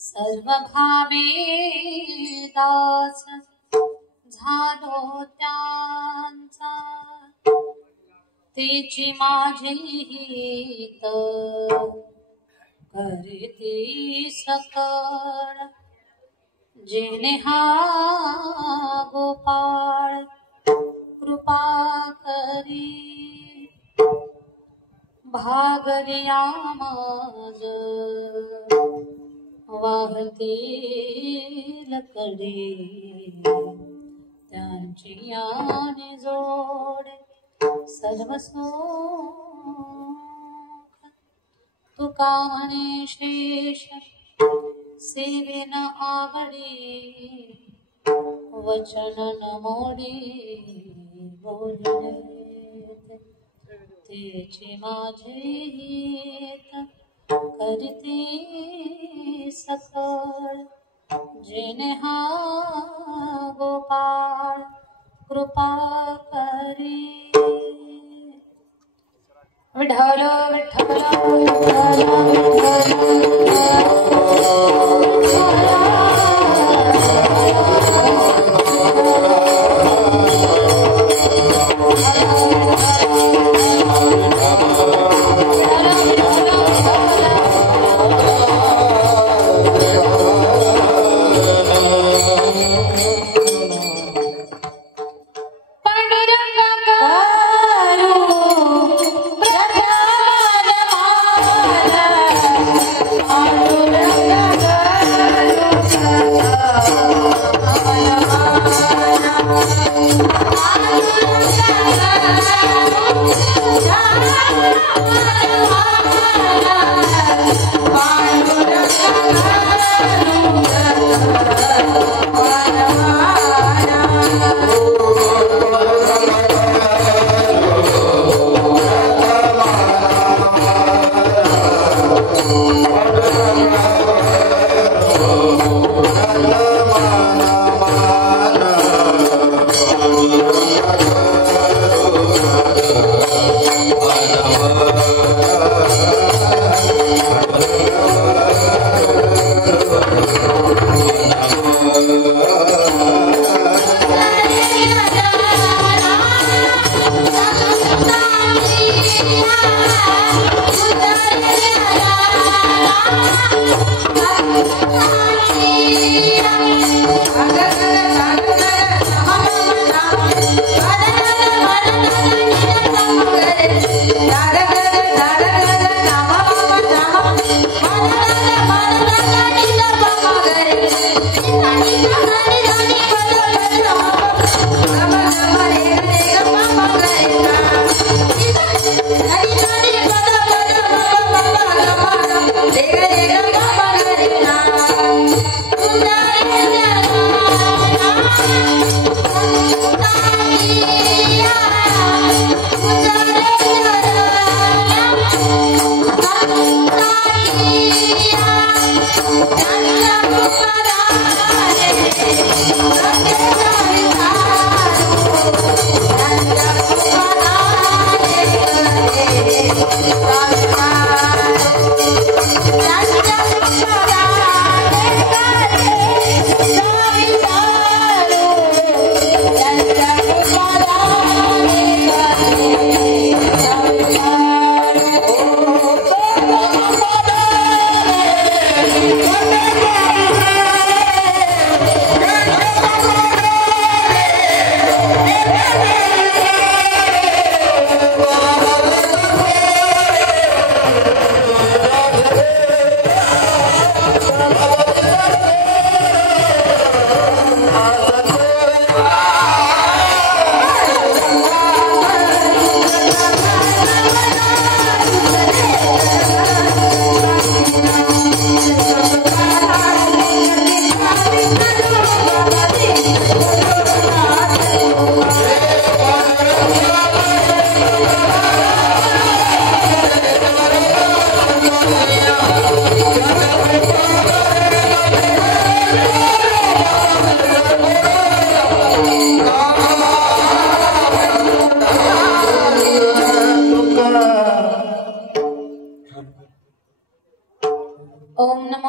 सर्व भावे दास झालो त्यांचा तेची माझे हित करते सकळ जेणे हा गोपाळ कृपा करी भागरिया माझ वाहतील कडे त्यांची याने जोडे सर्व सुख तुका म्हणे शेष सेवेन आवडी वचन न मोडी बोलणे तेचे माझे हित करते सकळ जेणे हा गोपाळ कृपा करी विठ्ठल विठ्ठल Bye.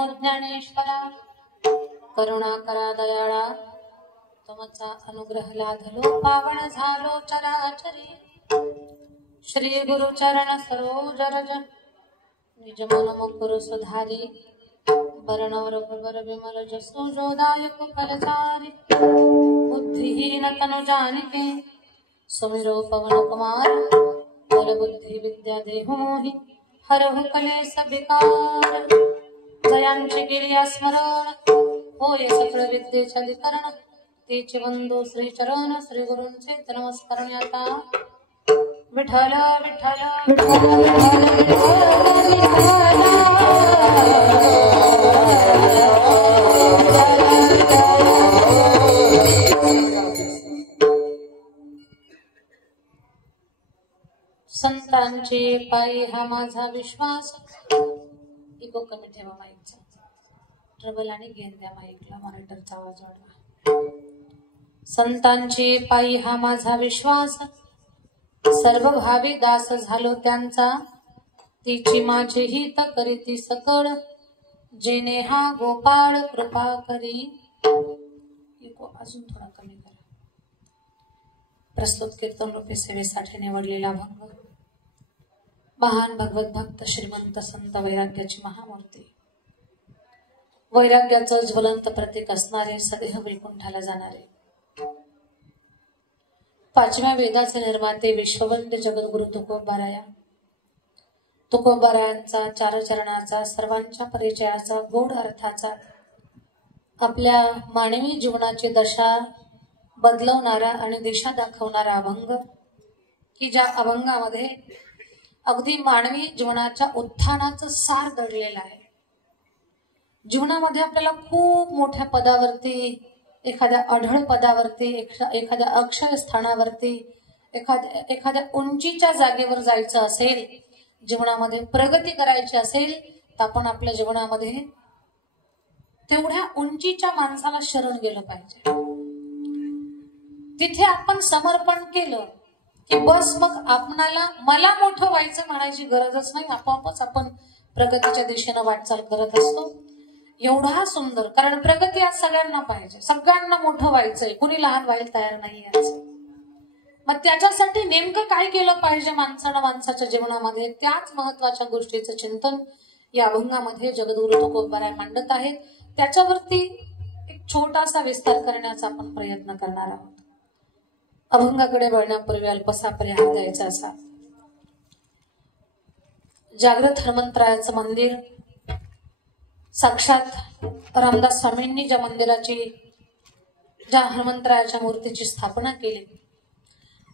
ज्ञानेश्वरा करुणा करा दयाळा तुमचा अनुग्रह लाधलो पावन झालो चराचरी श्री गुरु चरण सरोज रज निज मन मुकुर सुधारी वरण रघुबर विमल जसो जोदायक फलचारी बुद्धिहीन तनु जानिके सुमिरो पवन कुमार बल बुद्धि विद्या देहु मोहि हरहु कलेश विकार जयांची गिरिया स्मरण होय सकळ विद्येचे अधिकरण तेचे वंदो श्री चरण श्री गुरूंचे नमस्कार आता विठ्ठल विठ्ठल संतांचे पायी हा माझा विश्वास इको कमी ठेवा माईकचा ट्रबल आणि गेन द्या माईकला मॉनिटरचा आवाज वाढवा संतांचे पायी हा माझा विश्वास सर्व भावी दास झालो त्यांचा तिची माझे हित करीती सकळ जेने हा गोपाळ कृपा करी इको अजून थोडा कमी करा प्रस्तुत कीर्तन रूपी सेवेसाठी निवडलेला भंग महान भगवत भक्त श्रीमंत संत वैराग्याची महामूर्ती वैराग्याचं ज्वलंत प्रतीक असणारे सदेह वैकुंठाला जाणारे पाचव्या वेदाचे निर्माते विश्ववंद्य जगद्गुरु तुकोबाराया तुकोबारायांचा चार चरणाचा सर्वांच्या परिचयाचा गोड अर्थाचा आपल्या मानवी जीवनाची दशा बदलवणारा आणि दिशा दाखवणारा अभंग की ज्या अभंगामध्ये अगदी मानवी जीवनाच्या उत्थानाचं सार दडलेलं आहे। जीवनामध्ये आपल्याला खूप मोठ्या पदावरती एखाद्या अढळ पदावरती एखाद्या अक्षय स्थानावरती एखाद्या उंचीच्या जागेवर जायचं असेल जीवनामध्ये प्रगती करायची असेल तर आपण आपल्या जीवनामध्ये तेवढ्या उंचीच्या माणसाला शरण गेलं पाहिजे। तिथे आपण समर्पण केलं की बस मग आपणाला मला मोठं व्हायचं म्हणायची गरजच नाही आपोआपच आपण प्रगतीच्या दिशेनं वाटचाल करत असतो। एवढा सुंदर कारण प्रगती आज सगळ्यांना पाहिजे सगळ्यांना मोठं व्हायचंय कुणी लहान व्हायला तयार नाही आज मग त्याच्यासाठी नेमकं काय केलं पाहिजे माणसानं माणसाच्या जीवनामध्ये त्याच महत्वाच्या गोष्टीचं चिंतन या अभंगामध्ये जगद्गुरु तुकोबाराय मांडत आहेत। त्याच्यावरती एक छोटासा विस्तार करण्याचा आपण प्रयत्न करणार आहोत। अभंगाकडे वळण्यापूर्वी अल्पसा पर्याय द्यायचा असा जागृत हनुमंतरायाचं मंदिर साक्षात रामदास स्वामींनी ज्या मंदिराची ज्या हनुमंतरायाच्या मूर्तीची स्थापना केली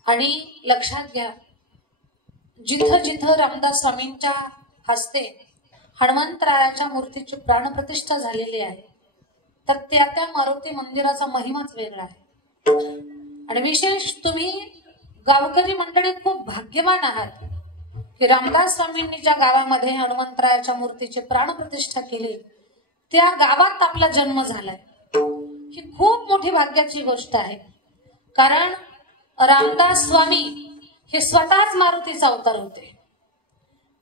आणि लक्षात घ्या जिथं जिथं रामदास स्वामींच्या हस्ते हनुमंतरायाच्या मूर्तीची प्राणप्रतिष्ठा झालेली आहे तर त्या मारुती मंदिराचा महिमाच वेगळा आहे। आणि विशेष तुम्ही गावकरी मंडळी खूप भाग्यवान आहात की रामदास स्वामींनी ज्या गावामध्ये हनुमंतरायाच्या मूर्तीची प्राणप्रतिष्ठा केली त्या गावात आपला जन्म झालाय ही खूप मोठी भाग्याची गोष्ट आहे। कारण रामदास स्वामी हे स्वतःच मारुतीचा अवतार होते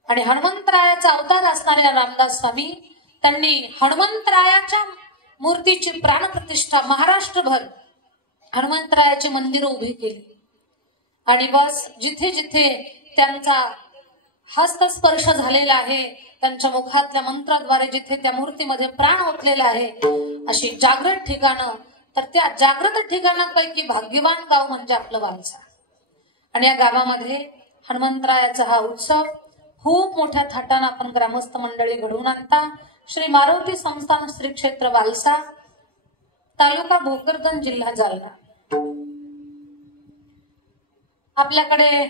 आणि हनुमंतरायाचा अवतार असणाऱ्या रामदास स्वामी त्यांनी हनुमंतरायाच्या मूर्तीची प्राणप्रतिष्ठा महाराष्ट्रभर हनुमंतरायाची मंदिर उभी केली आणि बस जिथे जिथे त्यांचा हस्तस्पर्श झालेला आहे त्यांच्या मुखातल्या मंत्राद्वारे जिथे त्या मूर्तीमध्ये प्राण ओतलेला आहे अशी जागृत ठिकाणं तर त्या जागृत ठिकाणापैकी भाग्यवान गाव म्हणजे आपलं वालसा आणि या गावामध्ये हनुमंतरायाचा हा उत्सव खूप मोठ्या थाटानं आपण ग्रामस्थ मंडळी घडवून आणता। श्री मारुती संस्थान श्री क्षेत्र वालसा तालुका भोकरदन जिल्हा जालना आपल्याकडे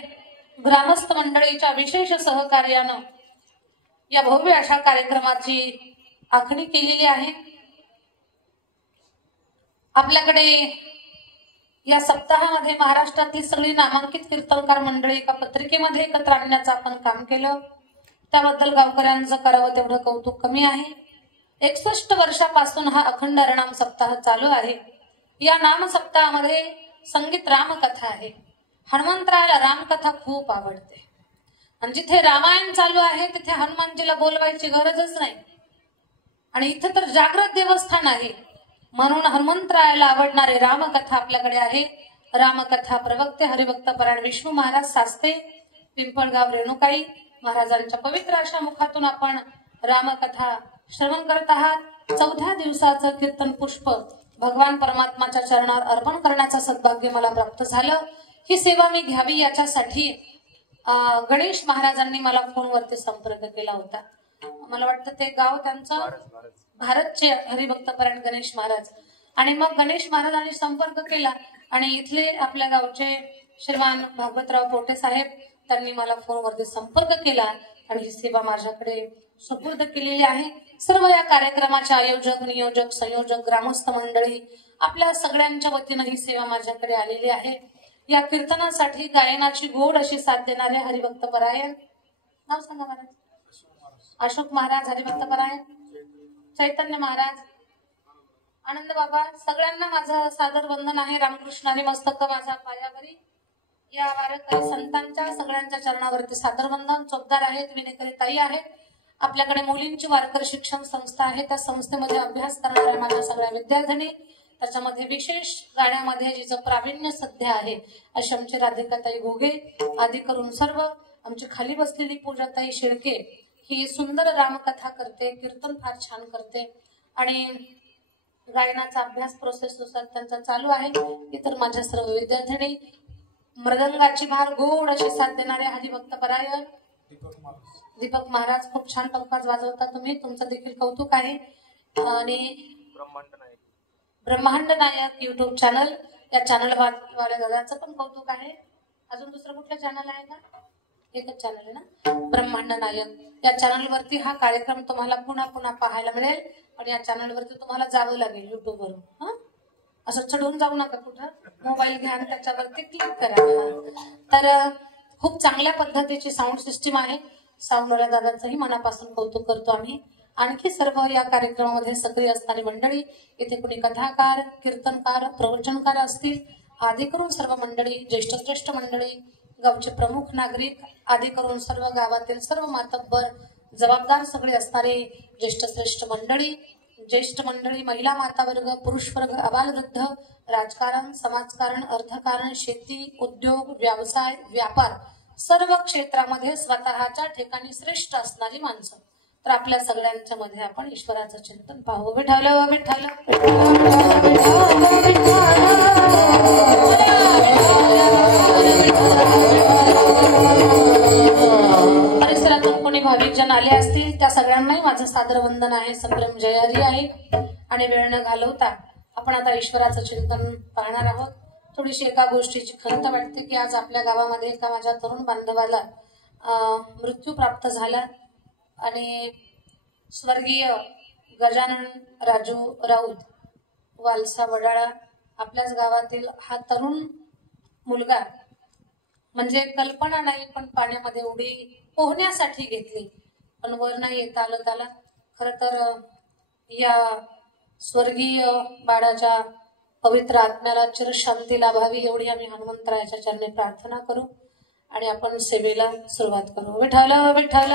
ग्रामस्थ मंडळीच्या विशेष सहकार्यानं या भव्य अशा कार्यक्रमाची आखणी केलेली आहे। आपल्याकडे या सप्ताहामध्ये महाराष्ट्रातील सगळी नामांकित कीर्तनकार मंडळी एका पत्रिकेमध्ये एकत्र आणण्याचं आपण काम केलं त्याबद्दल गावकऱ्यांचं करावं तेवढं कौतुक कमी आहे। 61 वर्षापासून हा अखंड हरिनाम सप्ताह चालू आहे। या नाम सप्ताहामध्ये संगीत रामकथा आहे। हनुमंतरायाला रामकथा खूप आवडते आणि जिथे रामायण चालू आहे तिथे हनुमानजीला बोलवायची गरजच नाही आणि इथं तर जागृत देवस्थान आहे, म्हणून हनुमंतरायाला आवडणारे रामकथा आपल्याकडे आहे. रामकथा प्रवक्ते हरिभक्त परायण विष्णू महाराज सास्ते, पिंपळगाव रेणुकाई महाराजांच्या पवित्र अशा मुखातून आपण रामकथा श्रवण करत आहात. 4थ्या दिवसाचं कीर्तन पुष्प भगवान परमात्माच्या चरणावर अर्पण करण्याचं सद्भाग्य मला प्राप्त झालं. ही सेवा मी घ्यावी याच्यासाठी गणेश महाराजांनी मला फोनवरती संपर्क केला होता. मला वाटतं ते गाव त्यांचं भारतचे हरिभक्त परायण गणेश महाराज. आणि मग गणेश महाराजांनी संपर्क केला आणि इथले आपल्या गावचे श्रीमान भागवतराव पोटे साहेब त्यांनी मला फोनवरती संपर्क केला आणि ही सेवा माझ्याकडे सुपूर्द केलेली आहे. सर्व या कार्यक्रमाचे आयोजक, नियोजक, संयोजक, ग्रामस्थ मंडळी आपल्या सगळ्यांच्या वतीनं ही सेवा माझ्याकडे आलेली आहे. या कीर्तनासाठी गायनाची गोड अशी साथ देणारे हरिभक्त परायण, नाव सांगा महाराज. अशोक महाराज हरिभक्त परायण, चैतन्य महाराज, आनंद बाबा, सगळ्यांना माझं सादर वंदन आहे. रामकृष्णाने मस्तक माझा पायावरी. या वारकरी संतांच्या सगळ्यांच्या चरणावरती सादर वंदन. चोपदार आहेत, विनेकरी ताई आहेत. आपल्याकडे मुलींची वारकरी शिक्षण संस्था आहे, त्या संस्थेमध्ये अभ्यास करणाऱ्या माझ्या सगळ्या विद्यार्थिनी, त्याच्यामध्ये विशेष गाण्यामध्ये जिचं प्रावीण्य सध्या आहे अशी आमची राधिकाताई घोगे आदी करून सर्व आमची खाली बसलेली पूजाताई शेळके ही सुंदर रामकथा करते, कीर्तन फार छान करते आणि गायनाचा अभ्यास प्रोसेसनुसार त्यांचा चालू आहे. इतर माझ्या सर्व विद्यार्थिनी, मृदंगाची भार गोड अशी साथ देणारे हरिभक्त परायण दीपक महाराज, खूप छान टप्पाच वाजवता तुम्ही, तुमचं देखील कौतुक आहे. आणि ब्रह्मांड नायक युट्यूब चॅनल, या चॅनल वाल्या दादाचं पण कौतुक आहे. अजून दुसरं कुठलं चॅनल आहे का? एकच चॅनल आहे ना, ब्रह्मांड नायक. या चॅनलवरती हा कार्यक्रम तुम्हाला पुन्हा पुन्हा पाहायला मिळेल आणि या चॅनलवरती तुम्हाला जावं लागेल युट्यूबवरून. हा, असं चढून जाऊ नका कुठं, मोबाईल घ्या आणि त्याच्यावरती क्लिक करा. तर खूप चांगल्या पद्धतीची साऊंड सिस्टीम आहे. साऊंडवाल्या दादांचंही मनापासून कौतुक करतो आम्ही. आणखी सर्व या कार्यक्रमामध्ये सक्रिय असणारी मंडळी, इथे कुणी कथाकार, कीर्तनकार, प्रवचनकार असतील आदी करून सर्व मंडळी, ज्येष्ठ मंडळी, गावचे प्रमुख नागरिक आदी करून सर्व गावातील सर्व मातब्बर, जबाबदार सगळे असणारे ज्येष्ठ मंडळी, ज्येष्ठ मंडळी, महिला मातावर्ग, पुरुष वर्ग, अबालवृद्ध, राजकारण, समाजकारण, अर्थकारण, शेती, उद्योग, व्यवसाय, व्यापार, सर्व क्षेत्रामध्ये स्वतःच्या ठिकाणी श्रेष्ठ असणारी माणसं. तर आपल्या सगळ्यांच्या मध्ये आपण ईश्वराचं चिंतन पाहू. विठ्ठल विठ्ठल परिसरातून कोणी भाविक जन आले असतील त्या सगळ्यांनाही माझं सादर वंदन आहे, संभ्रम जयहरी आहे. आणि वेळ न घालवता आपण आता ईश्वराचं चिंतन पाहणार आहोत. थोडीशी एका गोष्टीची खंत वाटते की आज आपल्या गावामध्ये एका माझ्या तरुण बांधवाला मृत्यू प्राप्त झाला आणि स्वर्गीय गजानन राजू राऊत वालसा वडाळा आपल्याच गावातील हा तरुण मुलगा, म्हणजे कल्पना नाही पण पाण्यामध्ये उडी पोहण्यासाठी घेतली पण वर नाही येता आलं त्याला. खर तर या स्वर्गीय बाळाच्या पवित्र आत्म्याला चिरशांती लाभावी एवढी आम्ही हनुमंतरायाच्या चरणी प्रार्थना करू आणि आपण सेवेला सुरुवात करू. विठ्ठल विठ्ठल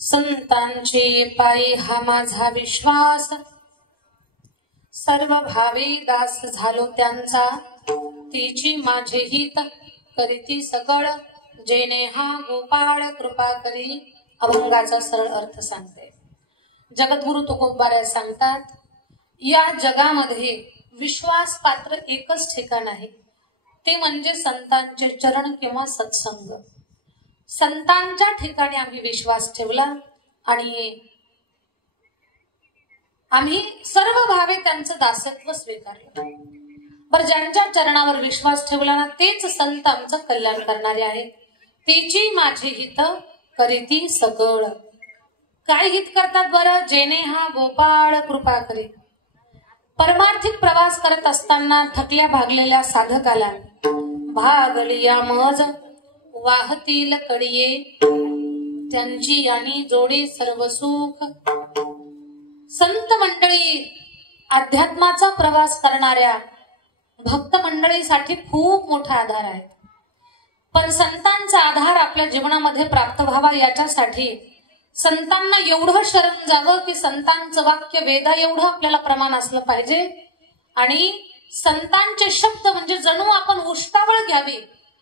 संतांचे पायी हा माझा विश्वास, सर्व भावे दास झालो त्यांचा, तिची माझे हित करीती सकळ, जेने हा गोपाळ कृपा करी. अभंगाचा सरळ अर्थ सांगते. जगद्गुरु तुकोबाराय सांगतात, या जगामध्ये विश्वास पात्र एकच ठिकाण आहे, ते म्हणजे संतांचे चरण किंवा सत्संग. संतांच्या ठिकाणी आम्ही विश्वास ठेवला आणि आम्ही सर्व भावे त्यांचं दासत्व स्वीकारलं. पर ज्यांच्या चरणावर विश्वास ठेवला ना तेच संत आमचं कल्याण करणारे आहेत. तिची माझी हित करीती सकळ. काय हित करतात बरं? जेणे हा गोपाळ कृपा करी. परमार्थिक प्रवास करत असताना थकल्या भागलेल्या साधकाला भागलिया मज वाहतील कडिये, त्यांची आणि जोडी सर्व सुख. संत मंडळी, अध्यात्माचा प्रवास करणाऱ्या भक्त मंडळीसाठी खूप मोठा आधार आहे. पण संतांचा आधार आपल्या जीवनामध्ये प्राप्त व्हावा याच्यासाठी संतांना एवढं शरण जावं की संतांचं वाक्य वेदा एवढं आपल्याला प्रमाण असलं पाहिजे. आणि संतांचे शब्द म्हणजे जणू आपण उष्टावळ घ्यावी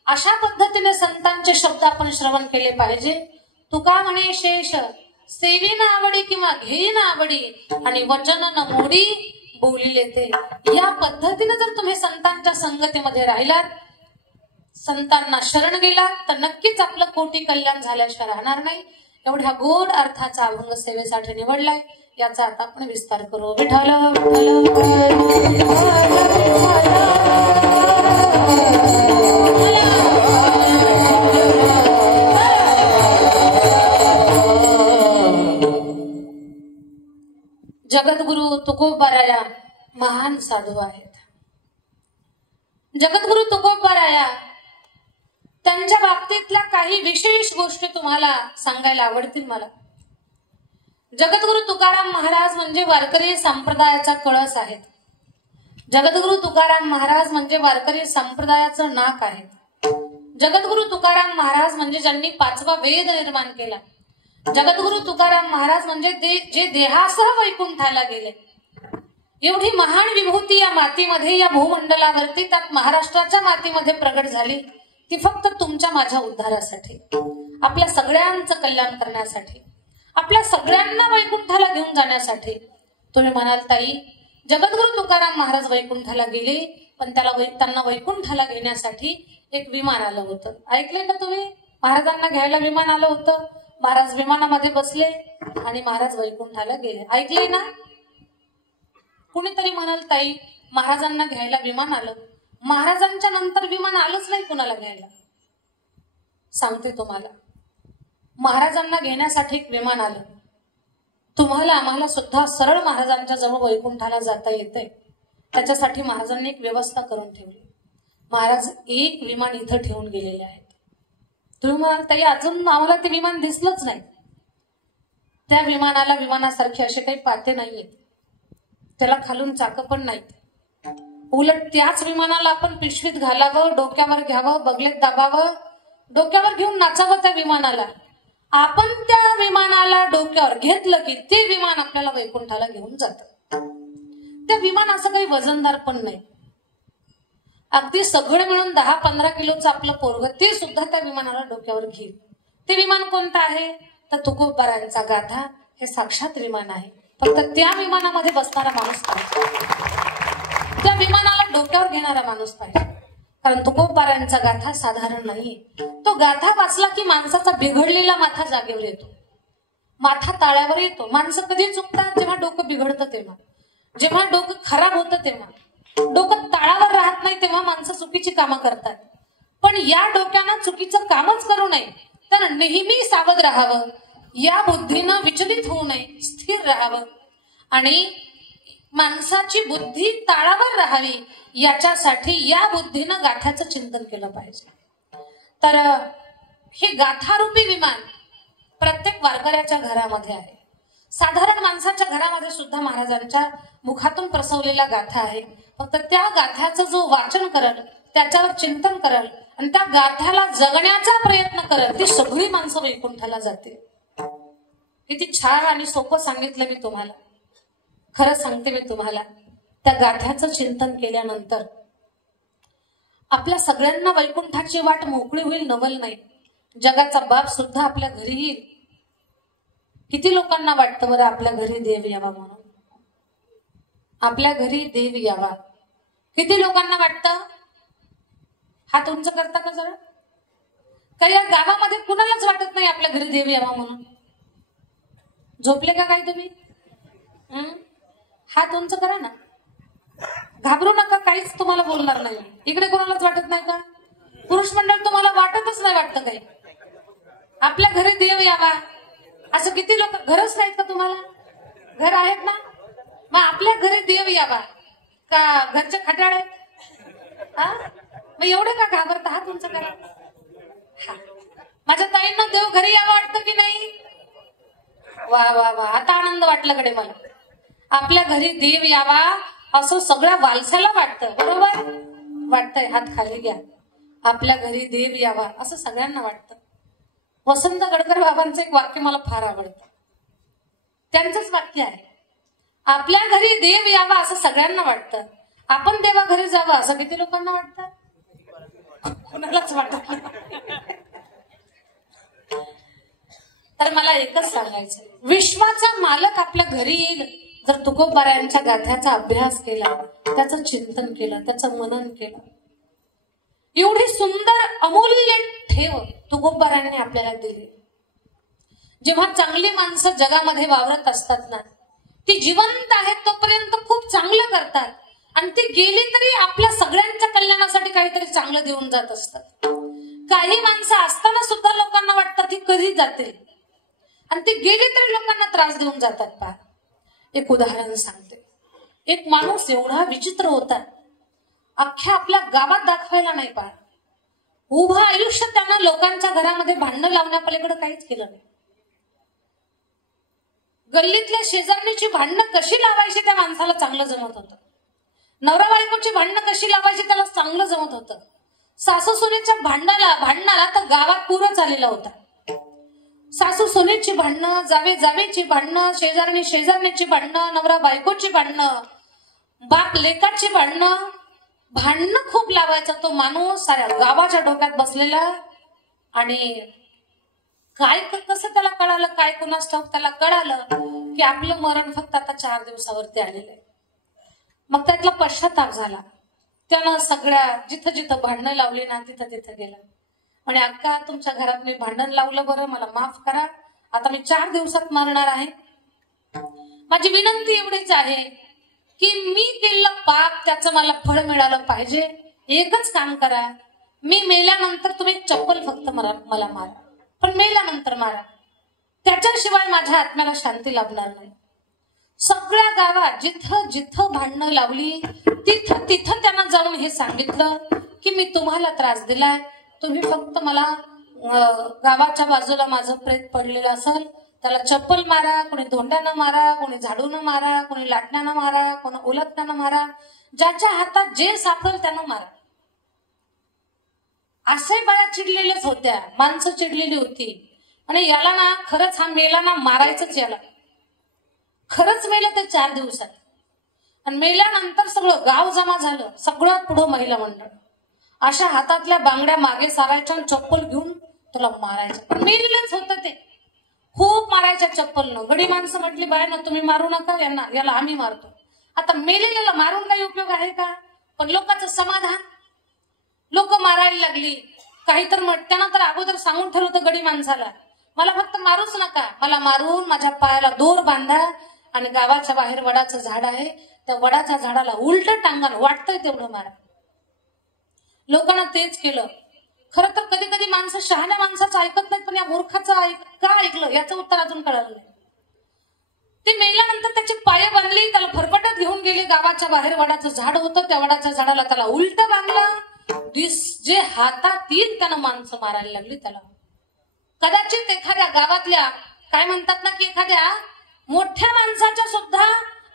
अशा पद्धतीने संतांचे शब्द आपण श्रवण केले पाहिजे. तुका म्हणे शेष सेवी ना आवडी किंवा घेई ना आवडी आणि वचन न मोडी बोलिले ते. या पद्धतीने जर तुम्ही संतांच्या संगतीमध्ये राहिलात, संतांना शरण गेलात, तर नक्कीच आपलं कोटी कल्याण झाल्याशिवाय राहणार नाही. एवढ्या गोड अर्थाचा अभंग सेवेसाठी निवडलाय. याचा आता आपण विस्तार करू. विठ्ठल जगद्गुरु तुकोबाराया महान साधू आहेत. जगद्गुरु तुकोबाराया त्यांच्या बाबतीतल्या काही विशेष गोष्टी तुम्हाला सांगायला आवडतील मला. जगद्गुरु तुकाराम महाराज म्हणजे वारकरी संप्रदायाचा कळस आहेत. जगद्गुरु तुकाराम महाराज म्हणजे वारकरी संप्रदायाचं नाक आहे. जगद्गुरु तुकाराम महाराज म्हणजे ज्यांनी 5वा वेद निर्माण केला. जगद्गुरु तुकाराम महाराज म्हणजे जे देहासह वैकुंठाला गेले. एवढी महान विभूती या मातीमध्ये, या भूमंडलावरती, त्यात महाराष्ट्राच्या मातीमध्ये प्रगट झाली. ती फक्त तुमच्या माझ्या उद्धारासाठी, आपल्या सगळ्यांचं कल्याण करण्यासाठी, आपल्या सगळ्यांना वैकुंठाला घेऊन जाण्यासाठी. तुम्ही म्हणाल ताई, जगद्गुरु तुकाराम महाराज वैकुंठाला गेले, पण त्यांना वैकुंठाला घेण्यासाठी एक विमान आलं होतं. ऐकले का तुम्ही? महाराजांना घ्यायला विमान आलं होतं. महाराज विमानामध्ये बसले आणि महाराज वैकुंठाला गेले. ऐकले ना? कुणीतरी म्हणाल ताई, महाराजांना घ्यायला विमान आलं. महाराजांच्या नंतर विमान आलंच नाही कुणाला घ्यायला. सांगते तुम्हाला, महाराजांना घेण्यासाठी एक विमान आलं. तुम्हाला आम्हाला सुद्धा सरळ महाराजांच्या जवळ वैकुंठाला जाता येते, त्याच्यासाठी महाराजांनी एक व्यवस्था करून ठेवली. महाराज एक विमान इथं ठेवून गेलेले आहेत. तुम्ही म्हणाल ताई, अजून आम्हाला ते विमान दिसलंच नाही. त्या विमानाला विमानासारखे असे काही पाते नाहीयेत, त्याला खालून चाक पण नाहीत. उलट त्याच विमानाला आपण पिशवीत घालावं, डोक्यावर घ्यावं, बगलेत दाबावं, डोक्यावर घेऊन नाचावं त्या विमानाला. आपण त्या विमानाला डोक्यावर घेतलं की ते विमान आपल्याला वैकुंठाला घेऊन जातं. त्या विमान असं काही वजनदार पण नाही. अगदी सगळं मिळून 10-15 किलोचं आपलं पोरग ते सुद्धा त्या विमानाला डोक्यावर घेईल. ते विमान कोणतं आहे? तर तुकोबारायांचा गाथा हे साक्षात विमान आहे. फक्त त्या विमानामध्ये बसणारा माणूस पाहिजे, त्या विमानाला डोक्यावर घेणारा माणूस पाहिजे. कारण तुकोबारायांचा गाथा साधारण नाहीये. तो गाथा वाचला की माणसाचा बिघडलेला माथा जागेवर येतो, माथा ताळ्यावर येतो. माणसं कधी चुकतात? जेव्हा डोकं बिघडतं तेव्हा, जेव्हा डोकं खराब होतं तेव्हा. डोकं ताळावर राहत नाही तेव्हा माणसं चुकीची कामं करतात. पण या डोक्यानं चुकीचं कामच करू नये, तर नेहमी सावध राहावं, या बुद्धीनं विचलित होऊ नये, स्थिर राहावं आणि माणसाची बुद्धी ताळावर राहावी याच्यासाठी या बुद्धीनं गाथ्याचं चिंतन केलं पाहिजे. तर हे गाथारूपी विमान प्रत्येक वारकऱ्याच्या घरामध्ये आहे. साधारण माणसाच्या घरामध्ये सुद्धा महाराजांच्या मुखातून प्रसवलेला गाथा आहे. फक्त त्या गाथ्याचं जो वाचन करल, त्याच्यावर चिंतन करल आणि त्या गाथ्याला जगण्याचा प्रयत्न करल, ती सगळी माणसं वैकुंठाला जातील. किती छान आणि सोपं सांगितलं मी तुम्हाला. खरं सांगते मी तुम्हाला, त्या गाथ्याचं चिंतन केल्यानंतर आपल्या सगळ्यांना वैकुंठाची वाट मोकळी होईल, नवल नाही. जगाचा बाप सुद्धा आपल्या घरी येईल. किती लोकांना वाटतं बरं आपल्या घरी देव यावा म्हणून? आपल्या घरी देव यावा किती लोकांना वाटतं? हात उंच करता का जरा? काही या गावामध्ये कुणालाच वाटत नाही आपल्या घरी देव यावा म्हणून. झोपले का काही तुम्ही? हात उंच करा ना, घाबरू नका, काहीच तुम्हाला बोलणार नाही. इकडे कोणालाच वाटत नाही का? पुरुष मंडळ तुम्हाला वाटतच नाही वाटतं काही? आपल्या घरी देव यावा असं किती लोक, घरच नाहीत का तुम्हाला? घर आहेत ना, मग आपल्या घरी देव यावा का घरच्या खटाळ आहेत? मग एवढे का घाबरता? हा तुमचं करा. माझ्या ताईंना देव घरी यावं वाटतं की नाही? वा वा वा, आता आनंद वाटला कडे मला. आपल्या घरी देव यावा असं सगळ्या वालसाला वाटतं, बरोबर वाटतंय? हात खाली घ्या. आपल्या घरी देव यावा असं सगळ्यांना वाटतं. वसंत गडकर बाबांचं एक वाक्य मला फार आवडतं. त्यांचंच वाक्य आहे, आपल्या घरी देव यावा असं सगळ्यांना वाटतं, आपण देवा घरी जावं असं किती लोकांना वाटतं? कोणालाच वाटत नाही. तर मला एकच सांगायचं, विश्वाचा मालक आपल्या घरी येईल जर तुकोबारायांच्या गाथ्याचा अभ्यास केला, त्याचं चिंतन केलं, त्याचं मनन केलं. एवढी सुंदर अमूल्य ठेव तुकोबारायांनी आपल्याला दिली. जेव्हा चांगली माणसं जगामध्ये वावरत असतात ना, ती जिवंत आहेत तोपर्यंत खूप चांगलं करतात आणि ती गेली तरी आपल्या सगळ्यांच्या कल्याणासाठी काहीतरी चांगलं देऊन जात असतात. काही माणसं असताना सुद्धा लोकांना वाटतं ती कधी जाते आणि ती गेली तरी लोकांना त्रास देऊन जातात. पहा, एक उदाहरण सांगते. एक माणूस एवढा विचित्र होता, अख्ख्या आपल्या गावात दाखवायला नाही. पहा, उभं आयुष्य त्यानं लोकांच्या घरामध्ये भांडणं लावण्यापलीकडे काहीच केलं नाही. गल्लीतल्या शेजारणीची भांडणं कशी लावायची त्या माणसाला चांगलं जमत होतं. नवरा बायकोची भांडणं कशी लावायची त्याला चांगलं जमत होतं. सासू सुनेच्या भांडणाला तर गावात पूरच आलेला होता. सासू सुनेची भांडणं, जावे जावेची भांडणं, शेजारणी शेजारणीची भांडणं, नवरा बायकोची भांडणं, बाप लेकाची भांडणं खूप लावायचा तो माणूस साऱ्या गावाच्या डोक्यात बसलेला. आणि काय कसं त्याला कळालं, काय कुणास ठाऊक त्याला कळालं की आपलं मरण फक्त आता 4 दिवसावरती आलेलं आहे. मग त्यातला पश्चाताप झाला. त्यानं सगळ्या जिथं जिथं भांडणं लावली ना तिथं तिथं गेला आणि अक्का तुमच्या घरात मी भांडण लावलं, बरं मला माफ करा, आता मी 4 दिवसात मरणार आहे. माझी विनंती एवढीच आहे की मी केलेलं पाप त्याचं मला फळ मिळालं पाहिजे. एकच काम करा, मी मेल्यानंतर तुम्ही चप्पल फक्त मला मारा, पण मेल्यानंतर मारा, त्याच्याशिवाय माझ्या आत्म्याला शांती लाभणार नाही. सगळ्या गावात जिथं जिथं भांडणं लावली तिथं तिथं त्यांना जाऊन हे सांगितलं की मी तुम्हाला त्रास दिलाय, तुम्ही फक्त मला गावाच्या बाजूला माझं प्रेत पडलेलं असेल त्याला चप्पल मारा, कोणी धोंड्यानं मारा, कोणी झाडून मारा, कोणी लाटण्यानं मारा, कोणी उलटण्यानं मारा, ज्याच्या हातात जे सापडेल त्यानं मारा. असे बाया चिडलेल्याच होत्या, माणसं चिडलेली होती. आणि याला ना खरंच हा मेला ना मारायचंच, याला खरंच मेलं ते 4 दिवसात. आणि मेल्यानंतर सगळं गाव जमा झालं, सगळ्यात पुढं महिला मंडळ अशा हातातल्या बांगड्या मागे सारायच्या, चप्पल घेऊन त्याला मारायचं. पण मेलेलंच होतं ते, खूप मारायच्या चप्पलनं. गडी माणसं म्हटली बाय ना तुम्ही मारू नका यांना, याला आम्ही मारतो. आता मेलेल्याला मारून काही उपयोग आहे का? पण लोकांचं समाधान, लोक मारायला लागली. काही तर त्यानं तर अगोदर सांगून ठेवलं होतं गडी माणसाला, मला फक्त मारूच नका, मला मारून माझ्या पायाला दोर बांधा आणि गावाच्या बाहेर वडाचं झाड आहे, त्या वडाच्या झाडाला उलट टांगण वाटतंय तेवढं मारा. लोकांना तेच केलं. खरं तर कधी कधी माणसं शहाण्या माणसाचं ऐकत नाहीत, पण या मूर्खाचं का ऐकलं याचं उत्तर अजून कळालं नाही. ते मेल्यानंतर त्याची पाय बांधली, त्याला फरफटत घेऊन गेले गावाच्या बाहेर. वडाचं झाड होतं, त्या वडाच्या झाडाला त्याला उलट बांधलं. जे हातात येईल त्यानं माणसं मारायला लागली त्याला. कदाचित एखाद्या गावातल्या काय म्हणतात ना की एखाद्या मोठ्या माणसाच्या सुद्धा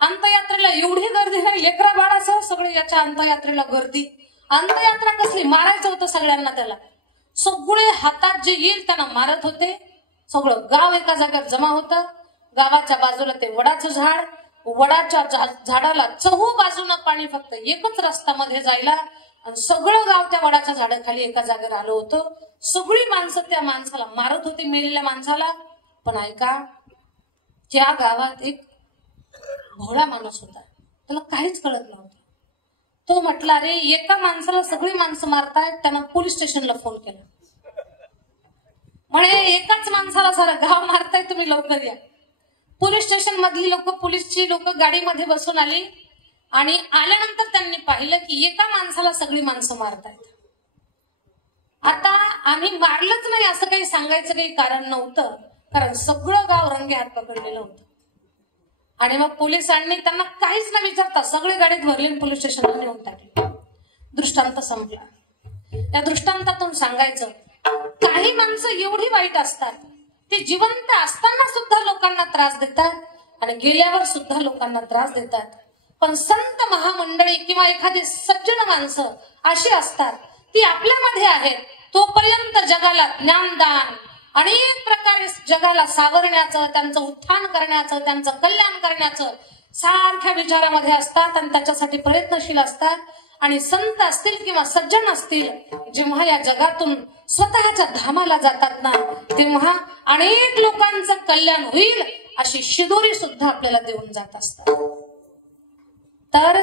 अंत्ययात्रेला एवढी गर्दी नाही, लेकरा बाळासह सगळे याच्या अंत्ययात्रेला गर्दी. अंत्ययात्रा कसली, मारायचं होतं सगळ्यांना त्याला. सगळे हातात जे येईल त्यांना मारत होते. सगळं गाव एका जागेवर जमा होतं. गावाच्या बाजूला ते वडाचं झाड, वडाच्या झाडाला चहू बाजूनं पाणी, फक्त एकच रस्ता मध्ये जायला. आणि सगळं गाव त्या वडाच्या झाडाखाली एका जागेवर आलं होतं. सगळी माणसं त्या माणसाला मारत होती, मेलेल्या माणसाला. पण ऐका, त्या गावात एक भोळा माणूस होता, त्याला काहीच कळत नव्हतं. तो म्हटला, अरे एका माणसाला सगळी माणसं मारतायत. त्यानं पोलीस स्टेशनला फोन केला. म्हणे एकाच माणसाला सारं गाव मारताय, तुम्ही लवकर या. पोलीस स्टेशन मधली लोक, पोलीसची लोक गाडीमध्ये बसून आली आणि आल्यानंतर त्यांनी पाहिलं की एका माणसाला सगळी माणसं मारतायत. आता आम्ही मारलंच नाही असं काही सांगायचं काही कारण नव्हतं, कारण सगळं गाव रंगे हात पकडलेलं होतं. आणि मग पोलिसांनी त्यांना काहीच न विचारता सगळे गाडीत भरले, पोलीस स्टेशनला नेऊन टाकले. दृष्टांत संपला. त्या दृष्टांतातून सांगायचं, काही माणसं एवढी वाईट असतात, ते जिवंत असताना सुद्धा लोकांना त्रास देतात आणि गेल्यावर सुद्धा लोकांना त्रास देतात. पण संत महामंडळी किंवा एखादी सज्जन माणसं अशी असतात, ती आपल्यामध्ये आहेत. तोपर्यंत जगाला ज्ञानदान, अनेक प्रकारे जगाला सावरण्याचं, त्यांचं उत्थान करण्याचं, त्यांचं कल्याण करण्याचं सारख्या विचारामध्ये असतात आणि त्याच्यासाठी प्रयत्नशील असतात. आणि संत असतील किंवा सज्जन असतील, जेव्हा या जगातून स्वतःच्या धामाला जातात ना, तेव्हा अनेक लोकांचं कल्याण होईल अशी शिदोरी सुद्धा आपल्याला देऊन जात असतात. तर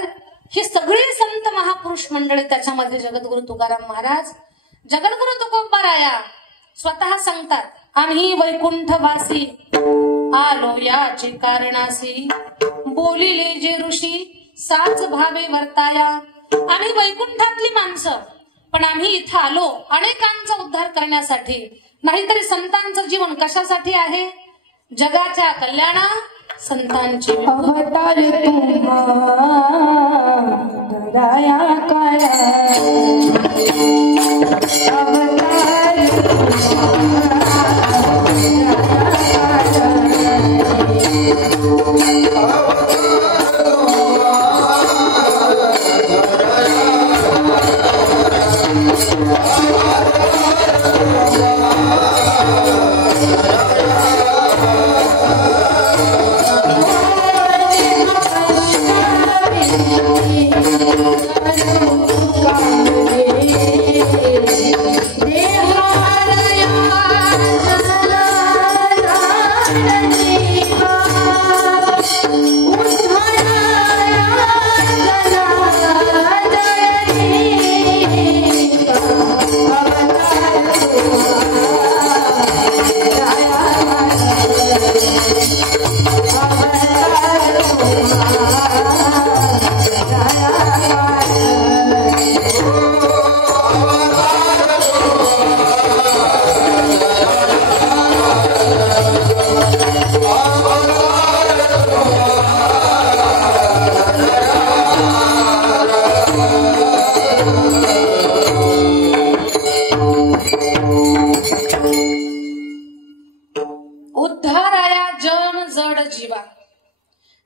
ही सगळी संत महापुरुष मंडळी, त्याच्यामध्ये जगद्गुरु तुकाराम महाराज, जगद्गुरु तुकोबाराया स्वतः सांगतात, आम्ही वैकुंठवासी आलो याचे कारणासी, बोलिले जे ऋषी साच भावे वर्ताया. आम्ही वैकुंठातली माणसं, पण आम्ही इथं आलो अनेकांचा उद्धार करण्यासाठी. नाहीतरी संतांचं जीवन कशासाठी आहे? जगाच्या कल्याणा संतांची अवतार दया करा,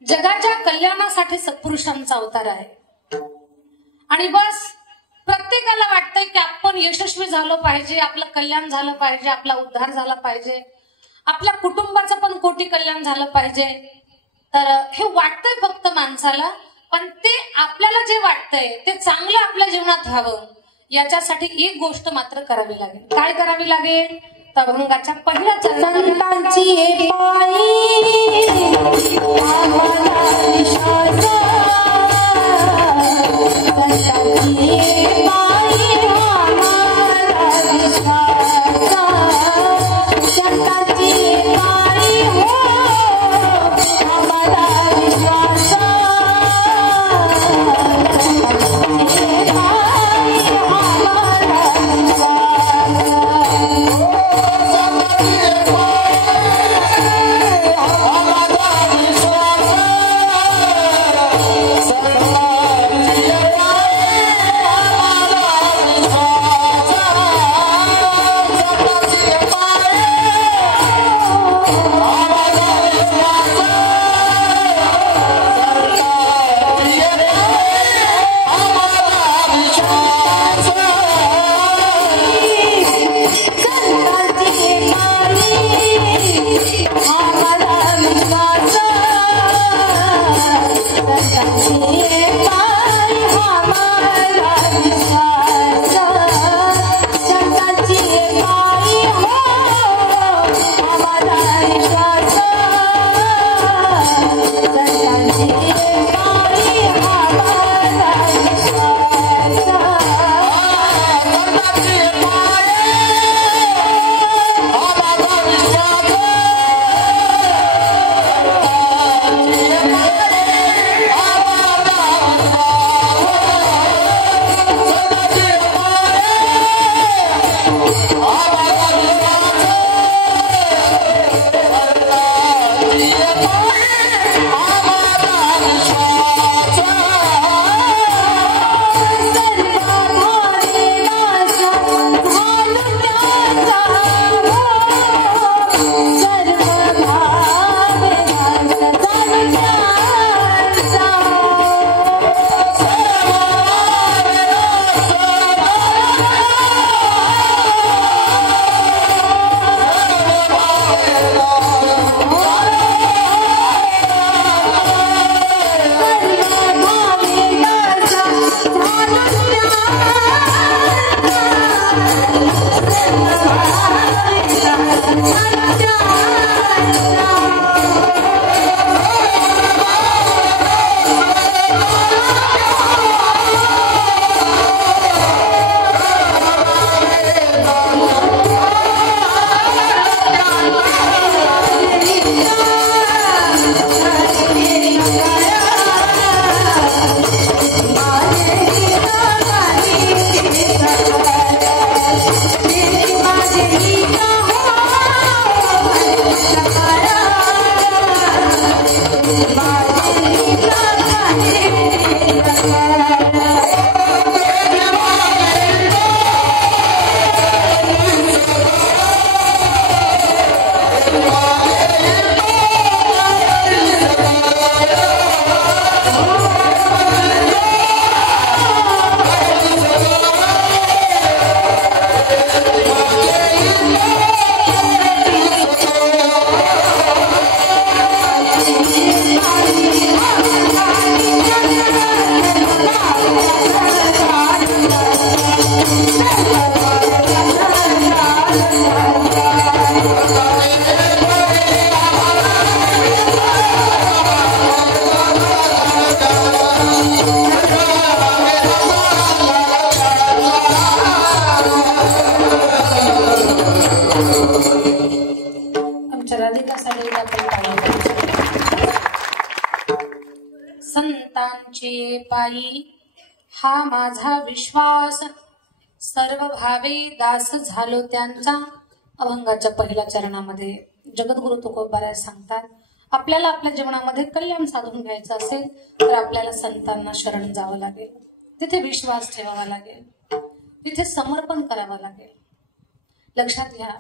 जगाच्या कल्याणासाठी सत्पुरुषांचा अवतार आहे. आणि बस प्रत्येकाला वाटतंय की आपण यशस्वी झालो पाहिजे, आपलं कल्याण झालं पाहिजे, आपला उद्धार झाला पाहिजे, आपल्या कुटुंबाचं पण कोटी कल्याण झालं पाहिजे. तर हे वाटतंय फक्त माणसाला, पण ते आपल्याला जे वाटतंय ते चांगलं आपल्या जीवनात व्हावं, याच्यासाठी एक गोष्ट मात्र करावी लागेल. काय करावी लागेल? तर अभंगाच्या पहिल्या संतांची पायी श्रीमंतांची पायी हा माझा विश्वास, सर्व भावे दास झालो त्यांचा. अभंगाच्या पहिल्या चरणामध्ये जगद्गुरु तुकोबाराय सांगतात, आपल्याला आपल्या जीवनामध्ये कल्याण साधून घ्यायचं असेल तर आपल्याला संतांना शरण जावं लागेल, तिथे विश्वास ठेवावा लागेल, तिथे समर्पण करावं लागेल. लक्षात घ्या,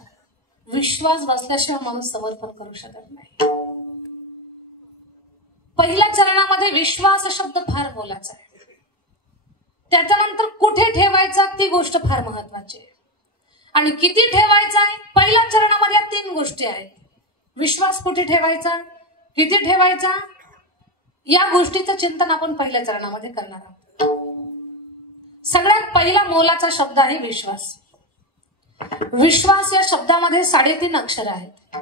विश्वास बसल्याशिवाय माणूस समर्पण करू शकत नाही. पहिल्या चरणामध्ये विश्वास शब्द फार मोलाचा आहे. त्याच्यानंतर कुठे ठेवायचा ती गोष्ट फार महत्वाची आहे. आणि किती ठेवायचा आहे, पहिल्या चरणामध्ये या 3 गोष्टी आहेत. विश्वास कुठे ठेवायचा, किती ठेवायचा, या गोष्टीचं चिंतन आपण पहिल्या चरणामध्ये करणार आहोत. सगळ्यात पहिला मोलाचा शब्द आहे विश्वास. विश्वास या शब्दामध्ये 3.5 अक्षर आहेत.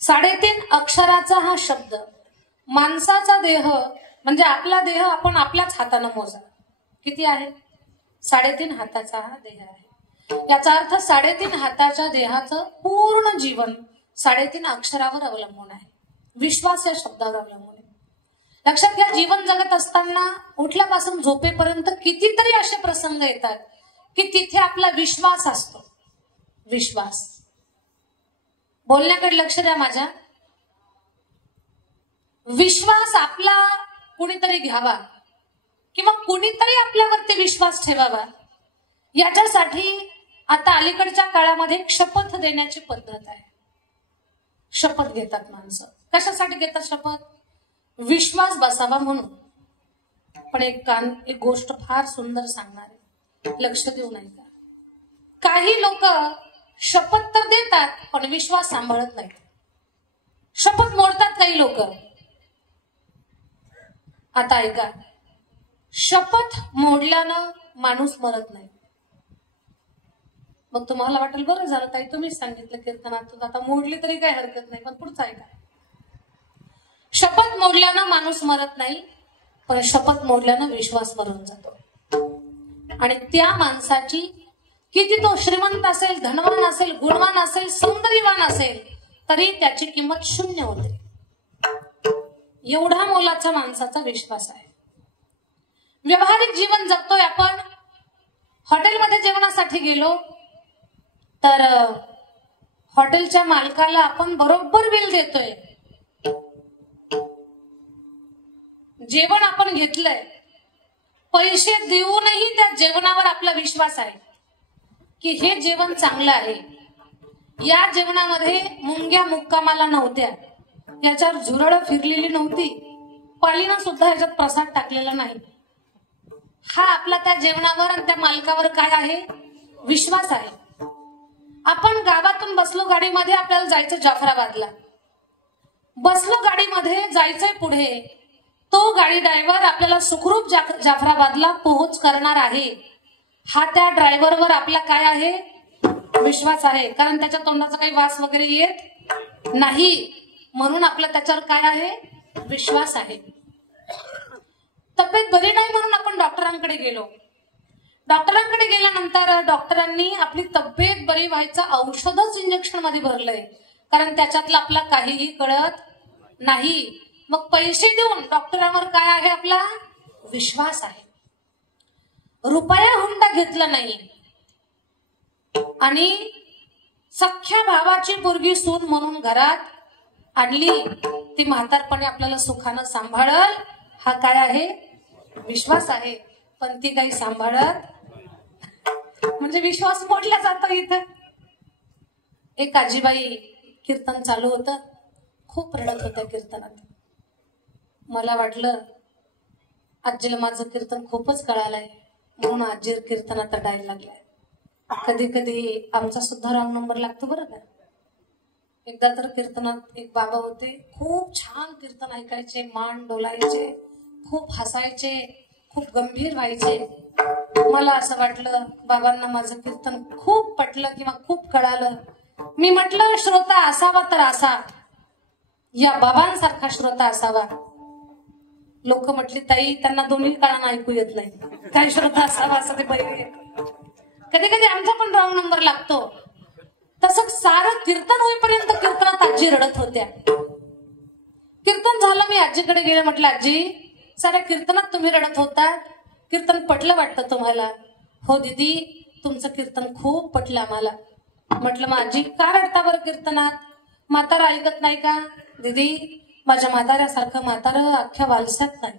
3.5 अक्षराचा हा शब्द माणसाचा देह म्हणजे आपला देह आपण आपल्याच हाताने मोजा. किती आहे? 3.5 हाताचा हा देह आहे. याचा अर्थ 3.5 हाताच्या देहाचं पूर्ण जीवन 3.5 अक्षरावर अवलंबून आहे. विश्वास या शब्दावर अवलंबून आहे. लक्षात घ्या, जीवन जगत असताना उठल्यापासून झोपेपर्यंत कितीतरी असे प्रसंग येतात की तिथे आपला विश्वास असतो. विश्वास, बोलण्याकडे लक्ष द्या माझ्या. विश्वास आपला कुणीतरी घ्यावा किंवा कुणीतरी आपल्यावरती विश्वास ठेवावा, याच्यासाठी आता अलीकडच्या काळामध्ये एक शपथ देण्याची पद्धत आहे. शपथ घेतात माणसं. कशासाठी घेतात शपथ? विश्वास बसावा म्हणून. पण एक गोष्ट फार सुंदर सांगणार आहे, लक्ष देऊ नाही का. काही लोक शपथ तर देतात पण विश्वास सांभाळत नाहीत. शपथ मोडतात काही लोक. आता ऐका, शपथ मोडल्यानं माणूस मरत नाही. मग तुम्हाला वाटेल बरं झालं ताई तुम्हीच सांगितलं कीर्तनातून, आता मोडली तरी काही हरकत नाही. पण पुढचं ऐका, शपथ मोडल्यानं माणूस मरत नाही, पण शपथ मोडल्यानं विश्वास मरून जातो. आणि त्या माणसाची किती तो श्रीमंत असेल, धनवान असेल, गुणवान असेल, सौंदर्यवान असेल, तरी त्याची किंमत 0 होते. एवढा मोलाचा माणसाचा विश्वास आहे. व्यवहारिक जीवन जगतोय आपण. हॉटेलमध्ये जेवणासाठी गेलो तर हॉटेलच्या मालकाला आपण बरोबर बिल देतोय. जेवण आपण घेतलंय, पैसे देऊनही त्या जेवणावर आपला विश्वास आहे की हे जेवण चांगलं आहे. या जेवणामध्ये मुंग्या मुक्कामाला नव्हत्या, याच्यावर झुरळं फिरलेली नव्हती, पालीनं सुद्धा याच्यात प्रसाद टाकलेला नाही. हा आपला त्या जेवणावर आणि त्या मालकावर काय आहे? विश्वास आहे. आपण गावातून बसलो गाडीमध्ये, आपल्याला जायचं जाफराबादला. बसलो गाडीमध्ये, जायचंय पुढे. तो गाडी ड्रायव्हर आपल्याला सुखरूप जाफराबादला पोहोच करणार आहे. हा त्या ड्रायव्हरवर आपला काय आहे? विश्वास आहे. कारण त्याच्या तोंडाचा काही वास वगैरे येत नाही, म्हणून आपला त्याच्यावर काय आहे? विश्वास आहे. तब्येत बरी नाही म्हणून आपण डॉक्टरांकडे गेलो. डॉक्टरांकडे गेल्यानंतर डॉक्टरांनी आपली तब्येत बरी व्हायचं औषधच इंजेक्शन मध्ये भरलंय, कारण त्याच्यातलं आपला काहीही कळत नाही. मग पैसे देऊन डॉक्टरांवर काय आहे? आपला विश्वास आहे. रुपया हुंडा घेतला नाही आणि सख्या भावाची पोरगी सून म्हणून घरात आणली, ती म्हातारपणे आपल्याला सुखानं सांभाळल, हा काय आहे? विश्वास आहे. पण ती काही सांभाळत म्हणजे विश्वास मोडला जातो इथं. एक आजीबाई कीर्तन चालू होतं, खूप रडत होत्या कीर्तनात. मला वाटलं आजीला माझं कीर्तन खूपच कळालंय म्हणून आजी कीर्तनात रडायला लागलाय. कधी कधी आमचा सुद्धा रॉंग नंबर लागतो बरं का. एकदा तर कीर्तनात एक बाबा होते, खूप छान कीर्तन ऐकायचे, मान डोलायचे, खूप हसायचे, खूप गंभीर व्हायचे. मला असं वाटलं बाबांना माझं कीर्तन खूप पटलं किंवा खूप कळालं. मी म्हटलं श्रोता असावा तर असा, या बाबांसारखा श्रोता असावा. लोक म्हटली ताई त्यांना दोन्ही काळानं ऐकू येत नाही, काय श्रोता असावा असं ते पहिले. कधी कधी आमचा पण रॉंग नंबर लागतो. तसं सारं कीर्तन होईपर्यंत कीर्तनात आजी रडत होत्या. कीर्तन झालं, मी आजीकडे गेले, म्हटलं आजी साऱ्या कीर्तनात तुम्ही रडत होता, कीर्तन पटलं वाटतं तुम्हाला? हो दीदी, तुमचं कीर्तन खूप पटलं आम्हाला. म्हटलं माझी का रडता बरं कीर्तनात? म्हातारा ऐकत नाही का? दीदी, माझ्या म्हाताऱ्यासारखं म्हातारं अख्ख्या वालसात नाही.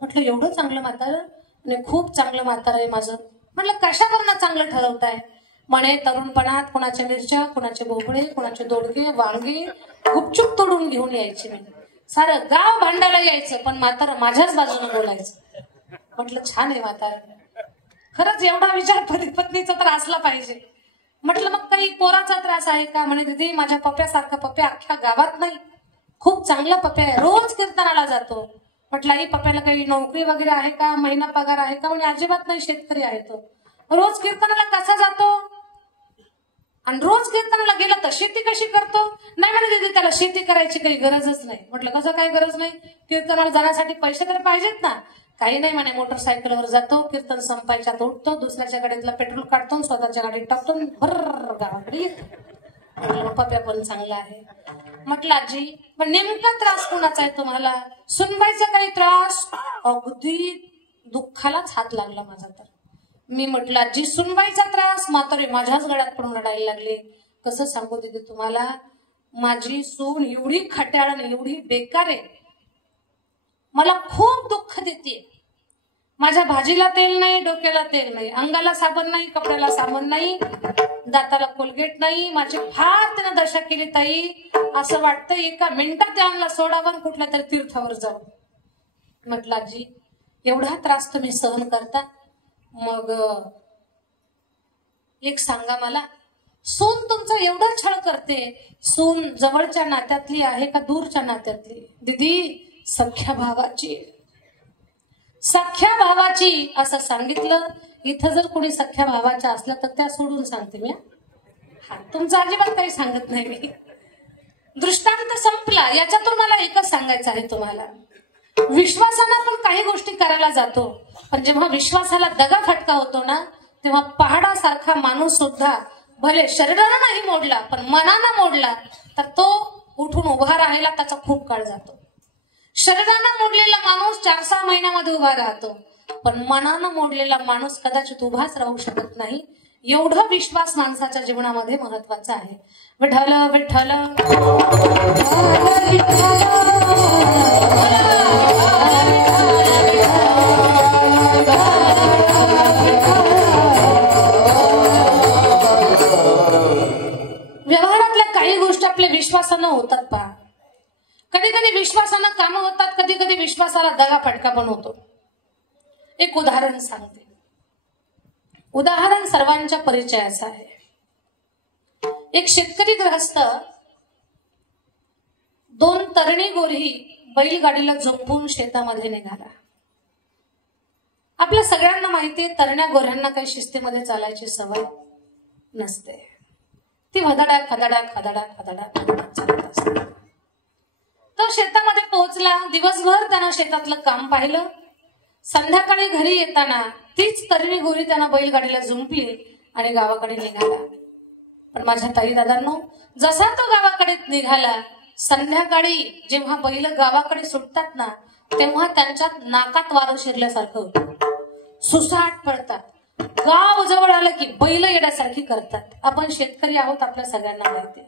म्हटलं एवढं चांगलं म्हातारं? आणि खूप चांगलं म्हातारं आहे माझं. म्हटलं कशावरनं चांगलं ठरवताय? म्हणे तरुणपणात कुणाच्या मिरच्या, कुणाचे भोपळे, कुणाचे दोडके, वांगे गुपचूप तोडून घेऊन यायचे मी. सारं गाव भांडायला यायचं, पण म्हातारं माझ्याच बाजूने बोलायचं. म्हटलं छान आहे म्हातारं. खरंच एवढा विचार पत्नीचा तर असला पाहिजे. म्हटलं मग काही पोराचा त्रास आहे का? म्हणे दीदी, माझ्या पप्प्यासारखा पप्प्या अख्ख्या गावात नाही. खूप चांगला पप्प्या आहे, रोज कीर्तनाला जातो. म्हटलं आई, पप्प्याला काही नोकरी वगैरे आहे का? महिना पगार आहे का? म्हणजे अजिबात नाही, शेतकरी आहे तो. रोज कीर्तनाला कसा जातो? आणि रोज कीर्तनाला गेला तर शेती कशी करतो? नाही म्हणे दीदी, त्याला शेती करायची काही गरजच नाही. म्हटलं कसं काय गरज नाही? कीर्तनाला जाण्यासाठी पैसे तर पाहिजेत ना. काही नाही म्हणे, मोटरसायकलवर जातो, कीर्तन संपायच्यात उठतो, दुसऱ्याच्या गाडीतला पेट्रोल काढतो, स्वतःच्या गाडीत टाकतो, भर गावाकडे येतो. पप्या पण चांगला आहे. म्हटलं आजी, पण नेमका त्रास कोणाचा आहे तुम्हाला? सुनबाईचा काही त्रास? अगदी दुःखालाच हात लागला माझा तर. मी म्हटलं आजी, सुनबाईचा त्रास? म्हातारे माझ्याच गळ्यात पडून रडायला लागले. कसं सांगू दीदी तुम्हाला, माझी सून एवढी खट्याळ आणि एवढी बेकार आहे, मला खूप दुःख देते. माझ्या भाजीला तेल नाही, डोक्याला तेल नाही, अंगाला साबण नाही, कपड्याला साबण नाही, दाताला कोलगेट नाही. माझी फार त्यानं दशा केली ताई. असं वाटतं एका मिनिटात त्यांना सोडावं, कुठल्या तरी तीर्थावर जाऊ. म्हटलं आजी, एवढा त्रास तुम्ही सहन करता? मग एक सांगा मला, सून तुमचा एवढा छळ करते, सून जवळच्या नात्यातली आहे का दूरच्या नात्यातली? दीदी, सख्या भावाची. सख्या भावाची असं सांगितलं. इथं जर कोणी सख्या भावाच्या असल्या तर त्या सोडून सांगते मी. हा, तुमचं अजिबात काही सांगत नाही मी. दृष्टांत संपला. याच्यातून मला एकच सांगायचं आहे तुम्हाला, विश्वासानं आपण काही गोष्टी करायला जातो, पण जेव्हा विश्वासाला दगा फटका होतो ना, तेव्हा पहाडासारखा माणूस सुद्धा भले शरीरानं नाही मोडला पण मनानं मोडला तर तो उठून उभा राहायला त्याचा खूप काळ जातो. शरीरानं मोडलेला माणूस 4-6 महिन्यामध्ये उभा राहतो, पण मनानं मोडलेला माणूस कदाचित उभाच राहू शकत नाही. एवढा विश्वास माणसाच्या जीवनामध्ये महत्वाचा आहे. विठ्ठल विठ्ठल व्यवहारातल्या काही गोष्टी आपल्या विश्वासानं होतात पहा. कधी कधी विश्वासानं कामं होतात, कधी कधी विश्वासाला दगा फटका पण होतो. एक उदाहरण सांगते. उदाहरण सर्वांच्या परिचयाचं आहे. एक शेतकरी गृहस्थ 2 तरणी गोरी बैलगाडीला झोपून शेतामध्ये निघाला. आपल्या सगळ्यांना माहितीये, तरण्या गोऱ्यांना काही शिस्तीमध्ये चालायची सवय नसते. ती वदाडा खदाडा खदाडा खदाडा चालत असते. तो शेतामध्ये पोहोचला. दिवसभर त्यानं शेतातलं काम पाहिलं. संध्याकाळी घरी येताना तीच तरणी गोरी त्यानं बैलगाडीला जुंपली आणि गावाकडे निघाला. पण माझ्या ताई दादांनो, जसा तो गावाकडे निघाला, संध्याकाळी जेव्हा बैल गावाकडे सुटतात ना, तेव्हा त्यांच्यात नाकात वारं शिरल्यासारखं होतं. सुसाट पडतात. गाव जवळ आलं की बैल येण्यासारखी करतात. आपण शेतकरी आहोत, आपल्या सगळ्यांना माहिती.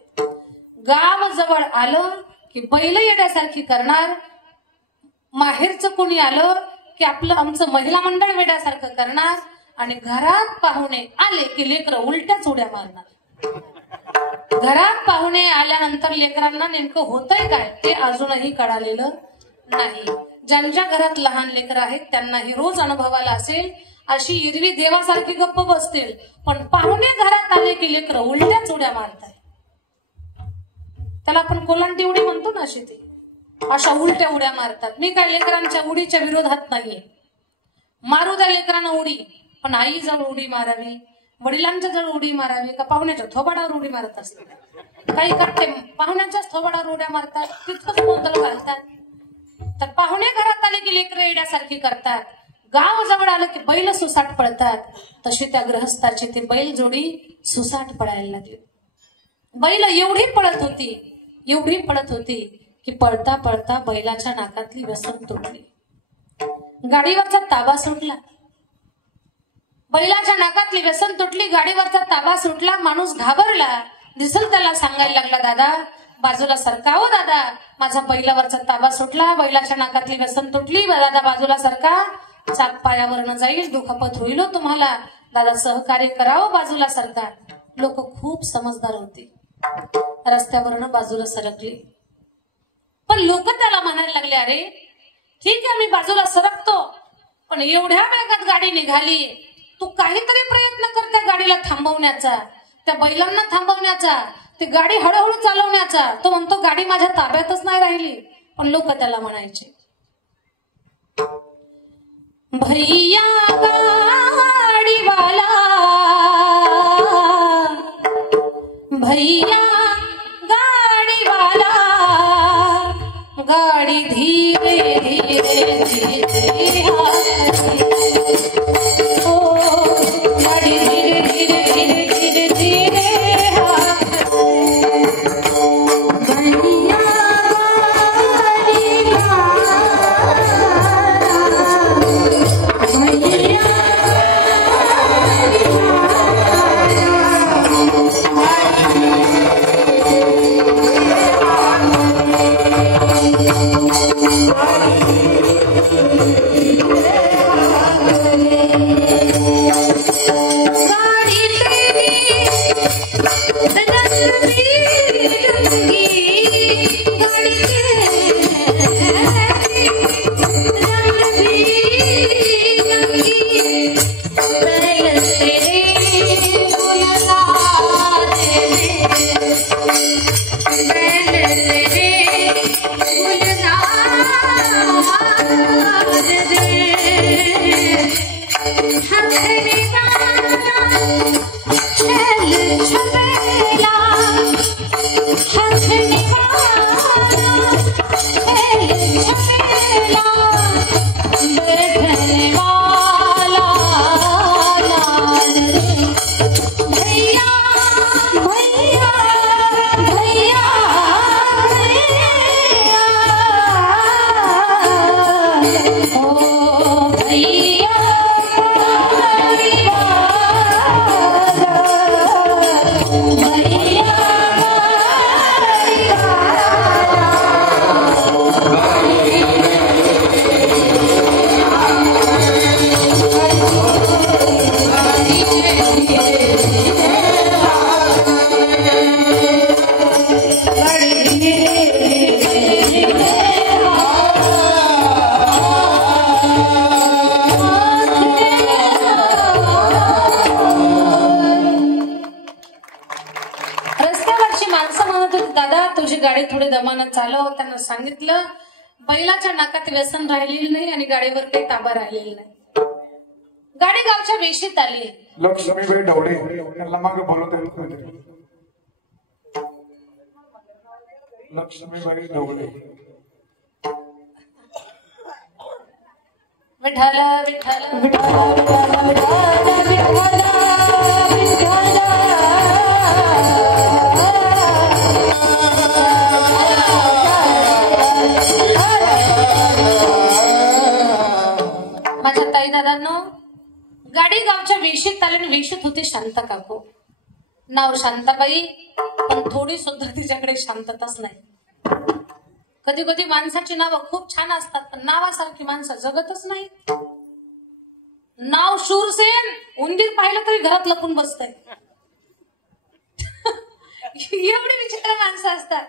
गाव जवळ आलं की बैल येण्यासारखी करणार. माहेरचं कोणी आलं की आमचं महिला मंडळ वेड्यासारखं करणार. आणि घरात पाहुणे आले की लेकरं उलट्याच उड्या मारणार. घरात पाहुणे आल्यानंतर लेकरांना नेमकं होतंय काय ते अजूनही कळालेलं नाही. ज्यांच्या घरात लहान लेकरं आहेत त्यांनाही रोज अनुभवाला असेल. अशी इरवी देवासारखी गप्प बसतील, पण पाहुणे घरात आले की लेकरं उलट्याच उड्या मारतात. त्याला आपण कोलांटी उडी म्हणतो ना, अशी ती अशा उलट्या उड्या मारतात. मी काय लेकरांच्या उडीच्या विरोधात नाहीये. मारू द्या लेकरांना उडी, पण आई जवळ उडी मारावी, वडिलांच्या जवळ उडी मारावी का पाहुण्याच्या थोबाडावर उडी मारत असतात. काही कट्टे पाहुण्याच्याच थोबाडावर उड्या मारतात, तिथंच गोंधळ घालतात. तर पाहुणे घरात आले की लेकरं येण्यासारखी करतात. गाव जवळ आलं की बैल सुसाट पळतात. तशी त्या गृहस्थाची ती बैल जोडी सुसाट पळायला लागली. बैल एवढी पळत होती की पळता पळता बैलाच्या नाकातली व्यसन तुटली. गाडीवरचा ताबा सुटला, बैलाच्या नाकातली व्यसन तुटली, गाडीवरचा ताबा सुटला. माणूस घाबरला. दिसल त्याला सांगायला लागला, दादा बाजूला सरका, हो दादा माझा बैलावरचा ताबा सुटला, बैलाच्या नाकातली व्यसन तुटली, दादा बाजूला सरका, चाक पायावरनं जाईल, दुखापत होईल हो तुम्हाला, दादा सहकार्य करावं, बाजूला सरका. लोक खूप समजदार होते, रस्त्यावरनं बाजूला सरकली. पण लोक त्याला म्हणायला लागले, अरे ठीक आहे मी बाजूला सरकतो, पण एवढ्या वेगात गाडी निघाली, तू काहीतरी प्रयत्न कर त्या गाडीला थांबवण्याचा, त्या बैलांना थांबवण्याचा, ती गाडी हळूहळू चालवण्याचा. तो म्हणतो गाडी माझ्या ताब्यातच नाही राहिली. पण लोक त्याला म्हणायचे, भैया गाडीवाला, भैया गाडीवाला, गाडी धीरे धीरे धीरे ओ गाडी धीरे धीरे धीरे धीरे धीरे त्यांना सांगितलं बैलाच्या नाकात व्यसन राहिलेलं नाही आणि गाडीवर काही ताबा राहिलेला नाही. गाडी गावच्या वेशीत आली. लक्ष्मीबाई ढवळे त्यांना मागे बोलवते. लक्ष्मीबाई ढवळे विठ्ठल विठ्ठल विठ्ठल विठ्ठल विठ्ठल माझ्या ताई दादांनो, गाडी गावच्या वेशीत आली आणि वेशीत होती शांता काकू. नाव शांताबाई, पण थोडी सुद्धा तिच्याकडे शांतताच नाही. कधी कधी माणसाची नावं खूप छान असतात, पण नावासारखी माणसं जगतच नाही. नाव शूरसेन, उंदीर पाहिलं तरी घरात लपून बसतंय. एवढी विचित्र माणसं असतात.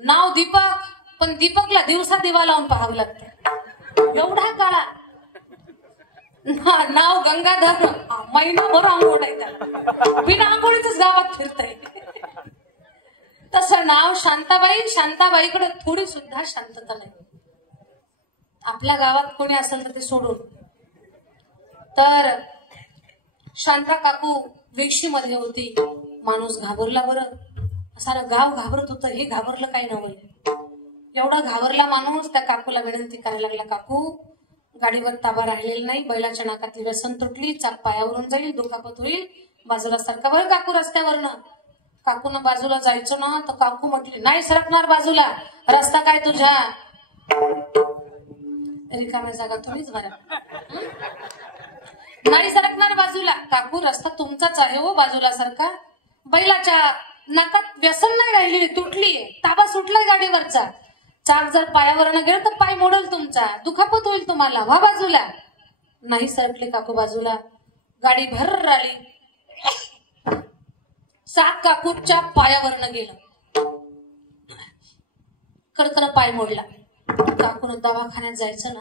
नाव दीपक, पण दीपकला दिवसा दिवा लावून पाहावं लागतं. एवढा काळा. नाव गंगाधर, महिनाभर आंघोळ आहे त्याला, बिना आंघोळीतच गावात फिरतय. तसं नाव शांताबाई, शांताबाईकडे थोडी सुद्धा शांतता नाही. आपल्या गावात कोणी असेल तर ते सोडून. तर शांता काकू वेशीमध्ये होती. माणूस घाबरला. बरं, सारं गाव घाबरत होतं. हे घाबरलं काय नव्हे. एवढा घाबरला माणूस त्या काकूला विनंती करायला लागला, काकू गाडीवर ताबा राहिलेला नाही, बैलाच्या नाकातली व्यसन तुटली, चाक पायावरून जाईल, दुखापत होईल, बाजूला सरका बरं काकू रस्त्यावरनं. काकून बाजूला जायचं ना, तर काकू म्हटली, नाही सरकणार बाजूला, रस्ता काय तुझ्या. रिकाम्या जागा तुम्हीच भरा. नाही सरकणार बाजूला. काकू रस्ता तुमचाच आहे हो, बाजूला सरका. बैलाच्या नाकात व्यसन नाही राहिली, तुटलीये, ताबा सुटलाय गाडीवरचा. चाक जर पायावरनं गेलं तर पाय मोडल तुमचा, दुखापत होईल तुम्हाला, व्हा बाजूला. नाही सरकली काकू बाजूला. गाडी भर आली. चाक काकूच्या पायावरनं गेलं. कडकडं पाय मोडला. काकून दवाखान्यात जायचं ना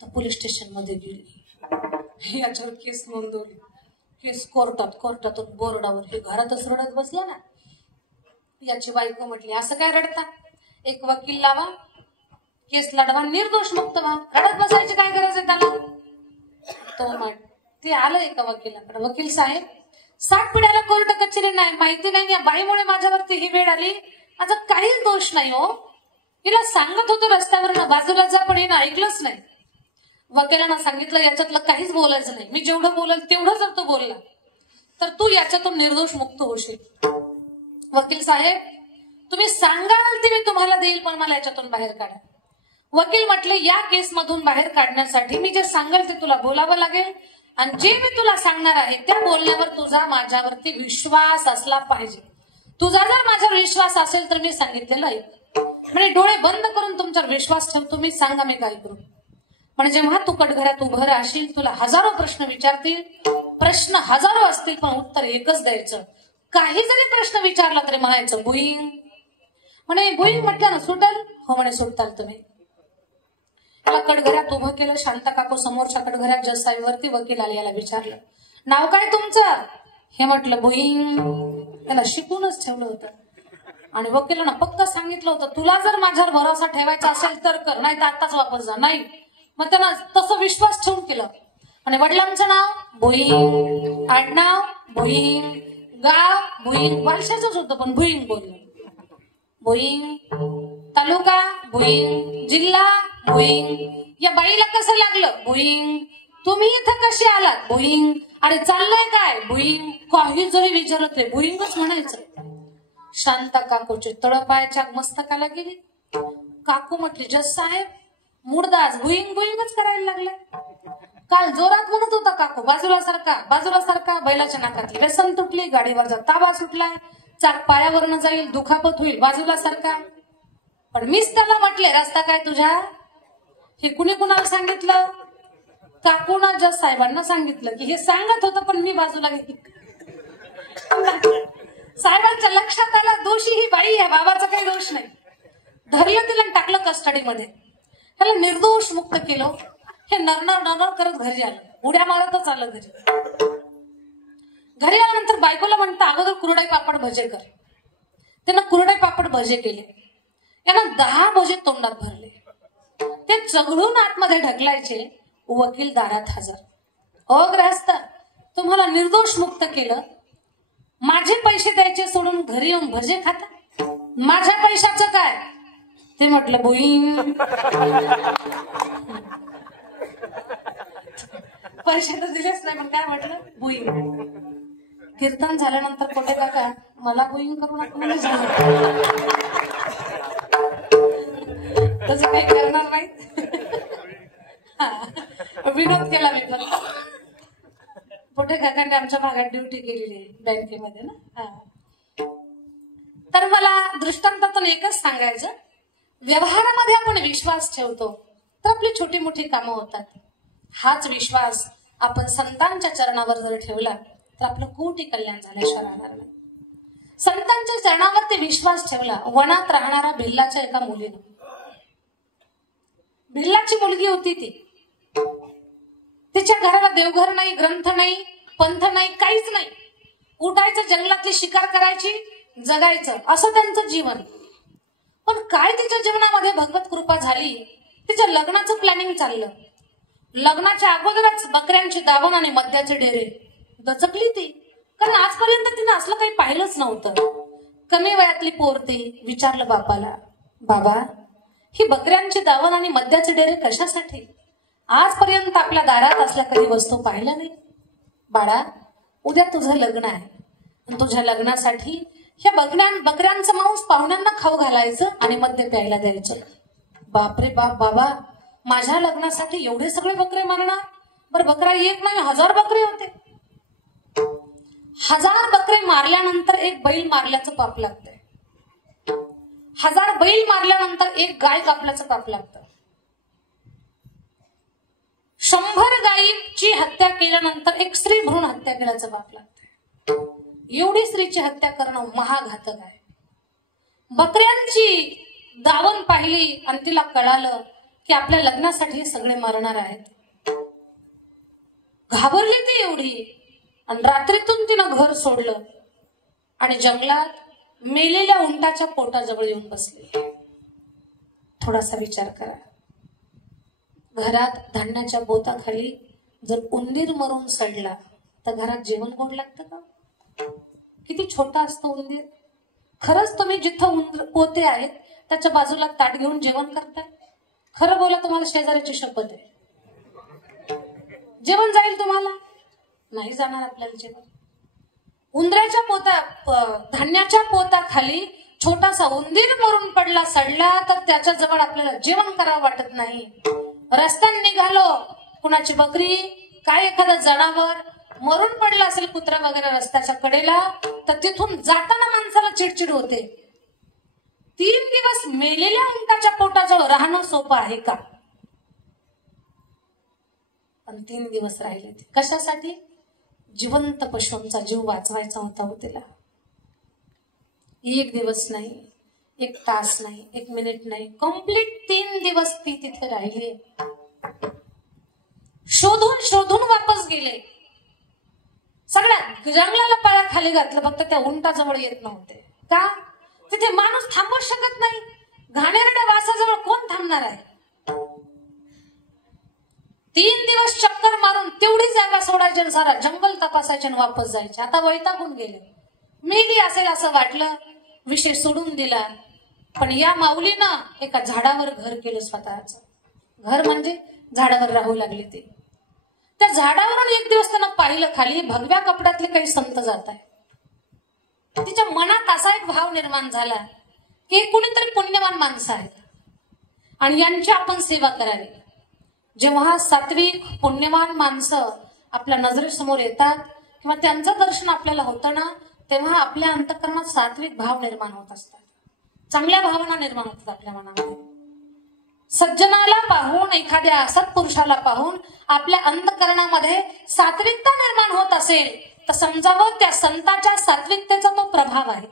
तर पोलीस स्टेशन मध्ये गेली. याच्यावर केस नोंदवली. केस कोर्टातून बोर्डावर. हे घरातच रडत बसला ना. याची बायको म्हटली असं काय रडता, एक वकील लावा, केस लढवा, निर्दोष मुक्त व्हा. रडत बसायची काय गरज आहे त्याला. तो ते आलं एका वकिलाकडे. वकील साहेब, 60 पिढ्याला कोर्ट कचेरी नाही, माहिती नाही, या बाईमुळे माझ्यावरती ही वेळ आली, माझा काहीच दोष नाही हो. हिला सांगत होतो रस्त्यावर बाजूला जा, पण हिनं ऐकलंच नाही. वकिलांना सांगितलं याच्यातलं काहीच बोलायचं नाही, मी जेवढं बोलेल तेवढं जर तो बोलला तर तू याच्यातून निर्दोष मुक्त होशील. वकील साहेब, तुम्ही सांगाल ते मी तुम्हाला देईल, पण मला याच्यातून बाहेर काढा. वकील म्हटले या केस मधून बाहेर काढण्यासाठी मी जे सांगेल ते तुला बोलावं लागेल, आणि जे मी तुला सांगणार आहे त्या बोलण्यावर तुझा माझ्यावरती विश्वास असला पाहिजे. तुझा जर माझ्यावर विश्वास असेल तर मी सांगितलेलं ऐक. म्हणजे डोळे बंद करून तुमच्यावर विश्वास ठेवतो, मी सांगा मी काय करू. म्हणजे जेव्हा तू कटघऱ्यात उभं राहशील तुला हजारो प्रश्न विचारतील, प्रश्न हजारो असतील पण उत्तर एकच द्यायचं. काही जरी प्रश्न विचारला तरी म्हणायचं बुईंग. म्हणे बुईंग म्हटलं ना सुटल, हो म्हणे सुटताल तुम्ही. त्याला कटघऱ्यात उभं केलं. शांता काकू समोरच्या कटघऱ्यात जज साहेबवरती. वकील आले, याला विचारलं नाव काय तुमचं. हे म्हटलं बुईंग. त्याला शिकूनच ठेवलं होतं. आणि वकिलांना फक्त सांगितलं होतं तुला जर माझ्यावर भरोसा ठेवायचा असेल तर कर, नाही तर आताच वापस जा. नाही, मग त्यांना तसं विश्वास ठेवून केलं. आणि वडिलांचं नाव भुईंग, आडनाव भुईंग, गाव भुईंग, वर्षाचंच होतं पण भुईंग बोललं. भुईंग, तालुका भुईंग, जिल्हा भुईंग. या बाईला कसं लागलं भुईंग. तुम्ही इथं कशी आलात भुईंग. अरे चाललंय काय भुईंग. काही जरी विचारत रे भुईंगच म्हणायचं. शांता काकूची तळपायाच्या मस्तकाला गेली. काकू म्हटली जज साहेब, मुर्दाज भुईंग भुईंगच करायला लागले. काल जोरात म्हणत होता काकू बाजूला सारखा बाजूला सारखा. बैलाच्या नाकातली व्यसन तुटली, गाडीवरचा ताबा सुटलाय, चाक पायावरनं जाईल, दुखापत होईल, बाजूला सारखा. पण मीच त्याला म्हटले रस्ता काय तुझ्या. हे कुणी कुणाला सांगितलं. काकूना जज साहेबांना सांगितलं की हे सांगत होतं पण मी बाजूला गेली. साहेबांच्या लक्षात आलं दोषी ही बाई आहे, बाबाचा काही दोष नाही. धरलं तिला टाकलं कस्टडीमध्ये. त्याला निर्दोष मुक्त केलं. हे नरनर करत घरी आलं, उड्या मारतच आलं घरी. घरी आल्यानंतर बायकोला म्हणतं अगोदर कुरडई पापड भजे कर. त्यानं कुरडई पापड भजे केले. यांना 10 भजे तोंडात भरले. ते चघळून आतमध्ये ढकलायचे. वकील दारात हजर. ओ ग्रहस्थ, तुम्हाला निर्दोष मुक्त केलं, माझे पैसे द्यायचे सोडून घरी येऊन भजे खाता, माझ्या पैशाचं काय. ते म्हटलं बुईंग. पैसे तर दिलेच नाही पण काय म्हटलं बुईंग. कीर्तन झाल्यानंतर कोठे काका मला बुईंग करून आपण तसं काही करणार नाही. विनोद केला मी पण. पोटे काकांनी आमच्या भागात ड्युटी केलेली आहे बँकेमध्ये ना. तर मला दृष्टांतातून एकच सांगायचं, व्यवहारामध्ये आपण विश्वास ठेवतो तर आपली छोटी मोठी कामं होतात. हाच विश्वास आपण संतांच्या चरणावर जर ठेवला तर आपलं कोटी कल्याण झाल्याशिवाय राहणार नाही. संतांच्या चरणावरती विश्वास ठेवला. वनात राहणारा भिल्लाच्या एका मुलीनं, भिल्लाची मुलगी होती ती. तिच्या घराला देवघर नाही, ग्रंथ नाही, पंथ नाही, काहीच नाही. उठायचं, जंगलातली शिकार करायची, जगायचं, असं त्यांचं जीवन. पण काय तिच्या जीवनामध्ये भगवत कृपा झाली. तिच्या लग्नाचं प्लॅनिंग चाललं. लग्नाच्या अगोदरच बकऱ्यांची दावण आणि मद्याचे डेरे. दचकली ती, कारण आजपर्यंत तिनं असलं काही पाहिलंच नव्हतं. कमी वयातली पोरती. विचारलं बापाला, बाबा ही बकऱ्यांची दावण आणि मद्याचे डेरे कशासाठी. आजपर्यंत आपल्या दारात असल्या कधी वस्तू पाहिल्या नाही. बाळा उद्या तुझं लग्न आहे आणि तुझ्या लग्नासाठी ह्या बकऱ्यांचं मांस पाहुण्यांना खाऊ घालायचं आणि मद्य प्यायला द्यायचं. बापरे बाप बाबा, माझ्या लग्नासाठी एवढे सगळे बकरे मारणार? बरं, बकरा एक नाही 1000 बकरे होते. 1000 बकरे मारल्यानंतर एक बैल मारल्याचं पाप लागतंय. 1000 बैल मारल्यानंतर एक गाय कापल्याचं पाप लागतं. 100 गायीची हत्या केल्यानंतर एक स्त्री भ्रूण हत्या केल्याचं पाप लागतंय. एवढी स्त्रीची हत्या करणं महाघातक आहे. बकऱ्यांची दावण पाहिली आणि तिला कळालं की आपल्या लग्नासाठी सगळे मरणार आहेत. घाबरली ती एवढी आणि रात्रीतून तिनं घर सोडलं आणि जंगलात मेलेल्या उंटाच्या पोटाजवळ येऊन बसली. थोडासा विचार करा, घरात धान्याच्या बोताखाली जर उंदीर मरून सडला तर घरात जेवण गोड लागतं का? किती छोटा असतो उंदीर. खरंच तुम्ही जिथं पोते आहेत त्याच्या बाजूला ताट घेऊन जेवण करताय? खरं बोला, तुम्हाला शेजाऱ्याची शपथ आहे. जेवण जाईल तुम्हाला? नाही जाणार आपल्याला जेवण. उंदराच्या धान्याच्या पोताखाली छोटासा उंदीर मरून पडला, सडला तर त्याच्या जवळ आपल्याला जेवण करावं वाटत नाही. रस्त्याने निघालो, कुणाची बकरी काय एखादा जनावर मरून पडला असेल, कुत्रा वगैरे रस्त्याच्या कडेला, तर तिथून जाताना माणसाला चिडचिड होते. 3 दिवस मेलेल्या उंटाच्या पोटाजवळ राहणं सोपं आहे का? पण 3 दिवस राहिले. कशासाठी? जिवंत पशुंचा जीव वाचवायचा होता हो तिला. 1 दिवस नाही, 1 तास नाही, 1 मिनिट नाही, कंप्लीट 3 दिवस ती तिथे राहिली. शोधून शोधून वापस गेले. सगळ्या जंगलाला पाया खाली घातलं, फक्त त्या उंटाजवळ येत नव्हते. का? तिथे माणूस थांबू शकत नाही. घाणेरड्या वासाजवळ कोण थांबणार आहे? 3 दिवस चक्कर मारून तेवढी जागा सोडायची आणि सारा जंगल तपासायचे आणि वापस जायचे. आता वैतागून गेले. मेली असेल असं वाटलं, विषय सोडून दिला. पण या माऊलीनं एका झाडावर घर केलं स्वतःच. घर म्हणजे झाडावर राहू लागली ती. त्या झाडावरून एक दिवस त्यानं पाहिलं खाली भगव्या कपड्यातले काही संत जात आहे. तिच्या मनात असा एक भाव निर्माण झाला की कुणीतरी पुण्यवान माणसं आहेत आणि यांची आपण सेवा करावी. जेव्हा सात्विक पुण्यवान माणसं आपल्या नजरेसमोर येतात किंवा त्यांचं दर्शन आपल्याला होतं ना, तेव्हा आपल्या अंतःकरणात सात्विक भाव निर्माण होत असतात. चांगल्या भावना निर्माण होतात आपल्या मनामध्ये. सज्जनाला पाहून, एखाद्या सत्पुरुषाला पाहून आपल्या अंतःकरणामध्ये सात्विकता निर्माण होत असेल तर समजावं त्या संताच्या सात्विकतेचा तो प्रभाव आहे.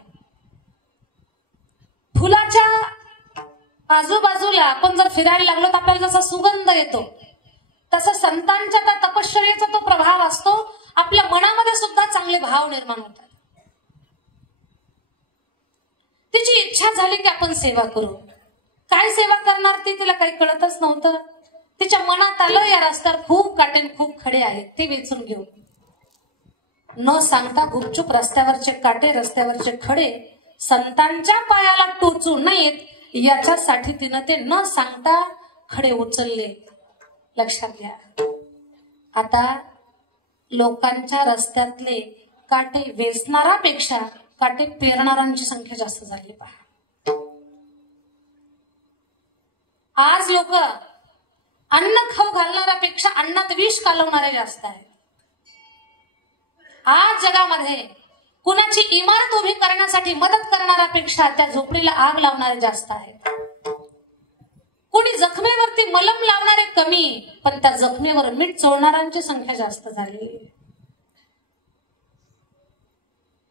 फुलाच्या आजूबाजूला आपण जर फिरायला लागलो तर आपल्याला जसा सुगंध येतो, तसं संतांच्या त्या तपश्चर्येचा तो प्रभाव असतो. आपल्या मनामध्ये सुद्धा चांगले भाव निर्माण होतात. तिची इच्छा झाली की आपण सेवा करू. काय सेवा करणार ती, तिला काही कळतच नव्हतं. तिच्या मनात आलं या रस्त्यावर खूप काटे खूप खडे आहेत, ते वेचून घेऊ. न सांगता गुपचूप रस्त्यावरचे काटे, रस्त्यावरचे खडे संतांच्या पायाला टोचू नयेत याच्यासाठी तिनं ते न सांगता खडे उचलले. लक्षात घ्या, आता लोकांच्या रस्त्यातले काटे वेचणारापेक्षा काटे पेरणाऱ्यांची संख्या जास्त झाली. पहा, आज लोक अन्न खाऊ घालणाऱ्यापेक्षा अन्नात विष कालवणारे जास्त आहेत. आज जगामध्ये कुणाची इमारत उभी करण्यासाठी मदत करणाऱ्यापेक्षा त्या झोपडीला आग लावणारे जास्त आहेत. कोणी जखमेवरती मलम लावणारे कमी, पण त्या जखमेवर मीठ चोळणाऱ्यांची संख्या जास्त झाली.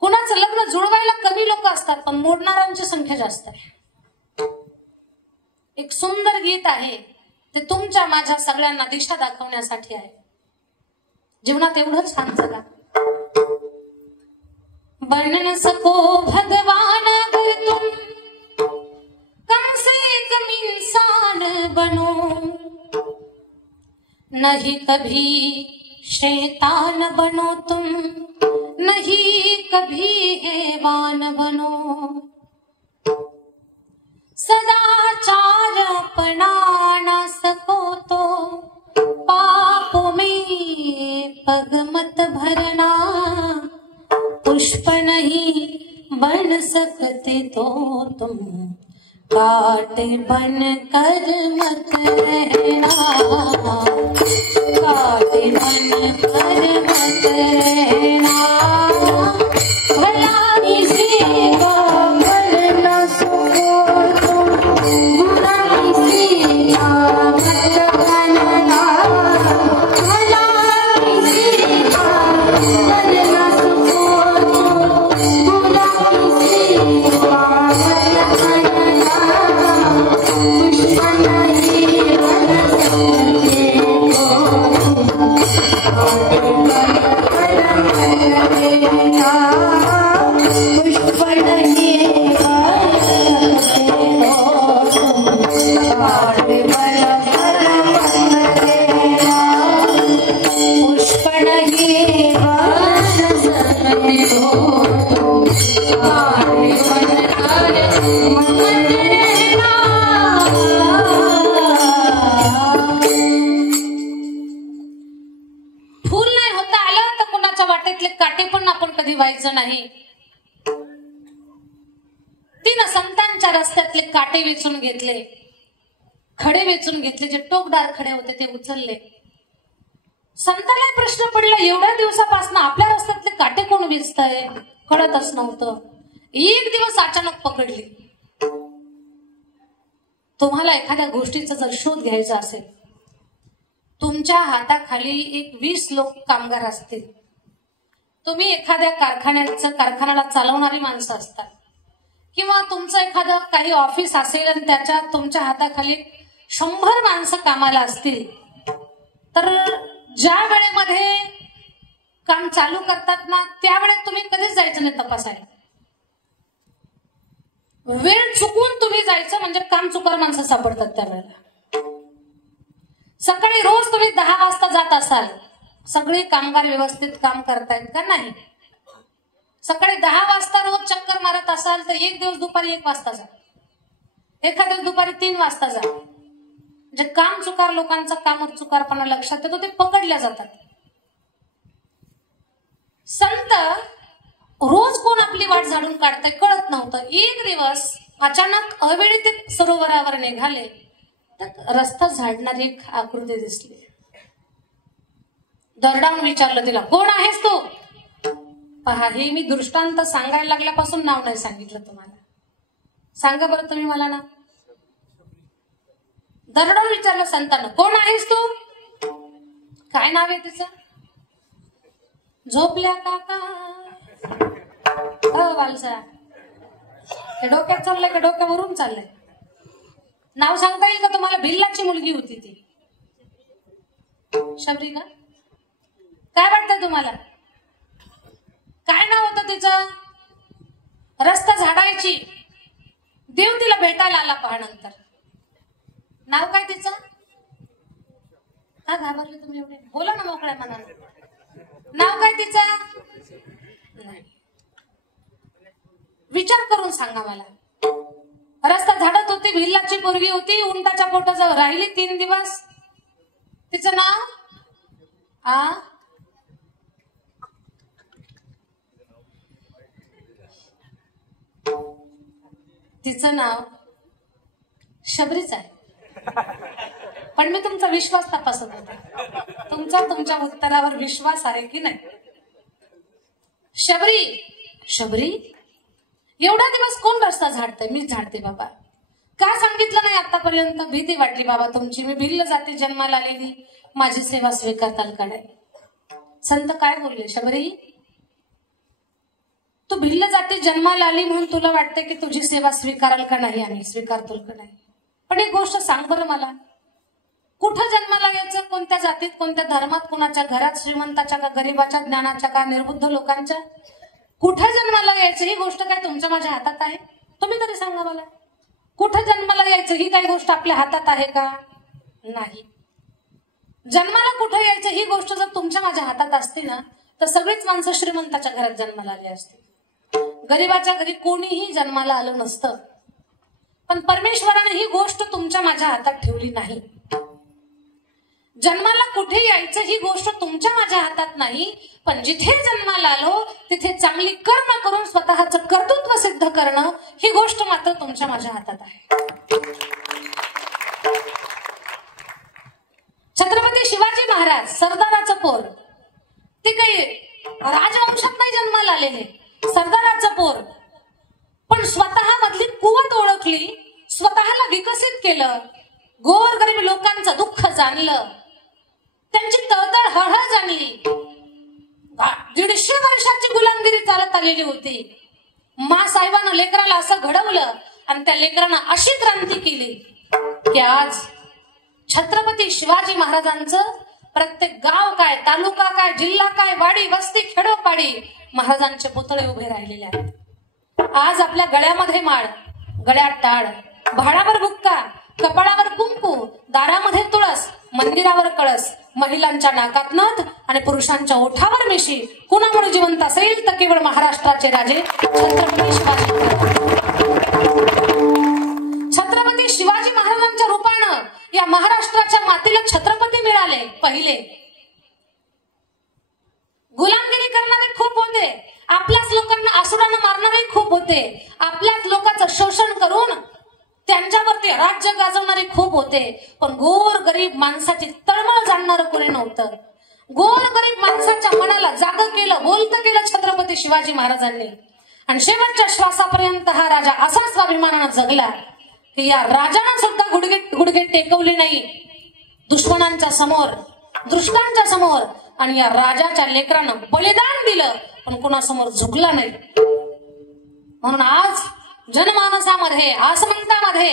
कुणाचं लग्न जुळवायला कमी लोक असतात, पण मोडणाऱ्यांची संख्या जास्त आहे. एक सुंदर गीत आहे, ते तुमच्या माझ्या सगळ्यांना दिशा दाखवण्यासाठी आहे. जीवनात एवढं छान जगा. बन न सको भगवान अगर तुम, कम से कम इंसान बनो. नहीं कभी शैतान बनो तुम, नहीं कभी हैवान बनो. सदाचार अपना ना सको तो पापों में पग मत भरना. पुष्प नहीं बन सकते तो तुम काटे बन कर मत रहना, काटे बन कर मत रहना, भला किसी का मन न सुनो तुम, बुरा किसी का मत बनना, भला किसी का मन न सुनो तुम, बुरा किसी का मत बनना, दुश्मन ही बन सकते हो तुम, फूल नाही होता आलं तर कुणाच्या वाटेतले काटे पण आपण कधी व्हायचं नाही. 3 संतांच्या रस्त्यातले काटे वेचून घेतले, खडे वेचून घेतले, जे टोकदार खडे होते ते उचलले. संतांना प्रश्न पडला, एवढ्या दिवसापासून आपल्या रस्त्यातले काटे कोण वेचतंय कळतच नव्हतं. एक दिवस अचानक पकडली. तुम्हाला एखाद्या गोष्टीचा जर शोध घ्यायचा असेल, तुमच्या हाताखाली एक 20 लोक कामगार असतील, तुम्ही एखाद्या कारखान्याला चालवणारी माणसं असतात, किंवा तुमचं एखादं काही ऑफिस असेल आणि त्याच्यात तुमच्या हाताखाली 100 माणसं कामाला असतील, तर ज्या वेळेमध्ये काम चालू करतात ना त्यावेळेत तुम्ही कधीच जायचं नाही तपासायला. वेळ चुकून तुम्ही जायचं म्हणजे काम चुकार माणसं सापडतात त्यावेळेला. सकाळी रोज तुम्ही 10 वाजता जात असाल, सगळे कामगार व्यवस्थित काम करतायत का नाही. सकाळी 10 वाजता रोज चक्कर मारत असाल तर एक दिवस दुपारी 1 वाजता जा, एखाद्या दिवस दुपारी 3 वाजता जा. म्हणजे काम चुकार लोकांचा कामच चुकारपणा लक्षात येतो, ते पकडल्या जातात. संत रोज कोण आपली वाट झाडून काढताय कळत नव्हतं. एक दिवस अचानक अवेळी ते सरोवरावर निघाले तर रस्ता झाडणारी एक आकृती दिसली. दरडावून विचारलं तिला, कोण आहेस तू? पहा, हे मी दृष्टांत सांगायला लागल्यापासून नाव नाही सांगितलं तुम्हाला. सांगा बरं तुम्ही मला ना. दरडावून विचारलं संतानं, कोण आहेस तू? काय नाव आहे तिचं? झोपल्या काका वालसा. हे डोक्यात चाललंय का डोक्यावरून चाललंय? नाव सांगता येईल का तुम्हाला? भिल्लाची मुलगी होती ती, शबरी का? काय वाटतंय तुम्हाला? काय नाव होतं तिचं? रस्ता झाडायची, देव तिला भेटायला आला पहा नंतर. नाव काय तिचं? का घाबरले तुम्ही एवढे? बोला ना मोकळ्या मनाने. नाव काय तिचं? नाही, विचार करून सांगा मला. रस्ता झाडत होती, भिल्लाची पोरगी होती, उंटाच्या पोटाजवळ राहिली 3 दिवस. तिचं नाव तिचं नाव शबरीच आहे. पण मी तुमचा विश्वास तपासत होते, तुमच्या उत्तरावर विश्वास आहे की नाही. शबरी एवढा दिवस कोण रस्ता झाडतंय? मीच झाडते बाबा. का सांगितलं नाही आतापर्यंत? भीती वाटली बाबा तुमची. मी भिल्ल जाती जन्माला आलेली, माझी सेवा स्वीकारताल का नाही? संत काय बोलले, शबरी तू भिल्ल जाती जन्माला आली म्हणून तुला वाटते की तुझी सेवा स्वीकाराल का नाही आणि स्वीकारतोल का नाही. पण एक गोष्ट सांग बरं मला, कुठं जन्माला यायचं? कोणत्या जातीत, कोणत्या धर्मात, कुणाच्या घरात, श्रीमंताच्या का गरीबाच्या, ज्ञानाच्या का निर्बुद्ध लोकांच्या? कुठं जन्माला यायचं ही गोष्ट काय तुमच्या माझ्या हातात आहे? तुम्ही तरी सांगा मला. कुठं जन्माला यायचं ही काही गोष्ट आपल्या हातात आहे का? नाही. जन्माला कुठं यायचं ही गोष्ट जर तुमच्या माझ्या हातात असते ना तर सगळीच माणसं श्रीमंताच्या घरात जन्माला आली असते, गरीबाच्या घरी कोणीही जन्माला आलं नसतं. पण परमेश्वराने ही गोष्ट तुमच्या माझ्या हातात ठेवली नाही. जन्माला कुठे यायचं ही गोष्ट तुमच्या माझ्या हातात नाही, पण जिथे जन्माला आलो तिथे चांगली कर्म करून स्वतःचं कर्तृत्व सिद्ध करणं ही गोष्ट मात्र तुमच्या माझ्या हातात आहे. छत्रपती शिवाजी महाराज सरदाराचं पोर, ते काही राजवंशात नाही जन्माला आलेले, सरदाराचं पोर, पण स्वतः मधली कुवत ओळखली, स्वतःला विकसित केलं, गोरगरीब लोकांचं दुःख जाणलं, त्यांची तळतळ हळहळ जाणली. 150 वर्षाची गुलामगिरी चालत आलेली होती. मा साहेबांना लेकराला असं घडवलं आणि त्या लेकरानं अशी क्रांती केली की आज छत्रपती शिवाजी महाराजांचं प्रत्येक गाव काय, तालुका काय, जिल्हा काय, वाडी वस्ती खेडोपाडी महाराजांचे पुतळे उभे राहिलेले आहेत. आज आपल्या गळ्यामध्ये माळ, गळ्यात टाळ, भाडावर बुक्का, कपाळावर कुंकू, दारामध्ये तुळस, मंदिरावर कळस, महिलांच्या नाकात नथ आणि पुरुषांच्या ओठावर मिशी. कुणामुळे जिवंत असेल तर केवळ महाराष्ट्राचे राजे छत्रपती शिवाजी महाराज. छत्रपती शिवाजी महाराजांच्या रूपानं या महाराष्ट्राच्या मातीला छत्रपती मिळाले. पहिले गुलामगिरी करणारे खूप होते, आपल्याच लोकांना आसुरानं मारणारे खूप होते, आपल्याच लोकांचं शोषण करून त्यांच्यावरती राज्य गाजवणारे खूप होते, पण गोर गरीब माणसाची तळमळ जाणणारं कोणी नव्हतं. गोर गरीब माणसाच्या मनाला जागं केलं, बोलतं केलं छत्रपती शिवाजी महाराजांनी. आणि शेवटच्या श्वासापर्यंत हा राजा असा स्वाभिमानानं जगला की या राजानं सुद्धा गुडघे टेकवले नाही दुश्मनांच्या समोर, दुष्टांच्या समोर, आणि या राजाच्या लेकरानं बलिदान दिलं पण कुणासमोर झुकला नाही. म्हणून आज जनमानसामध्ये, आसमंतामध्ये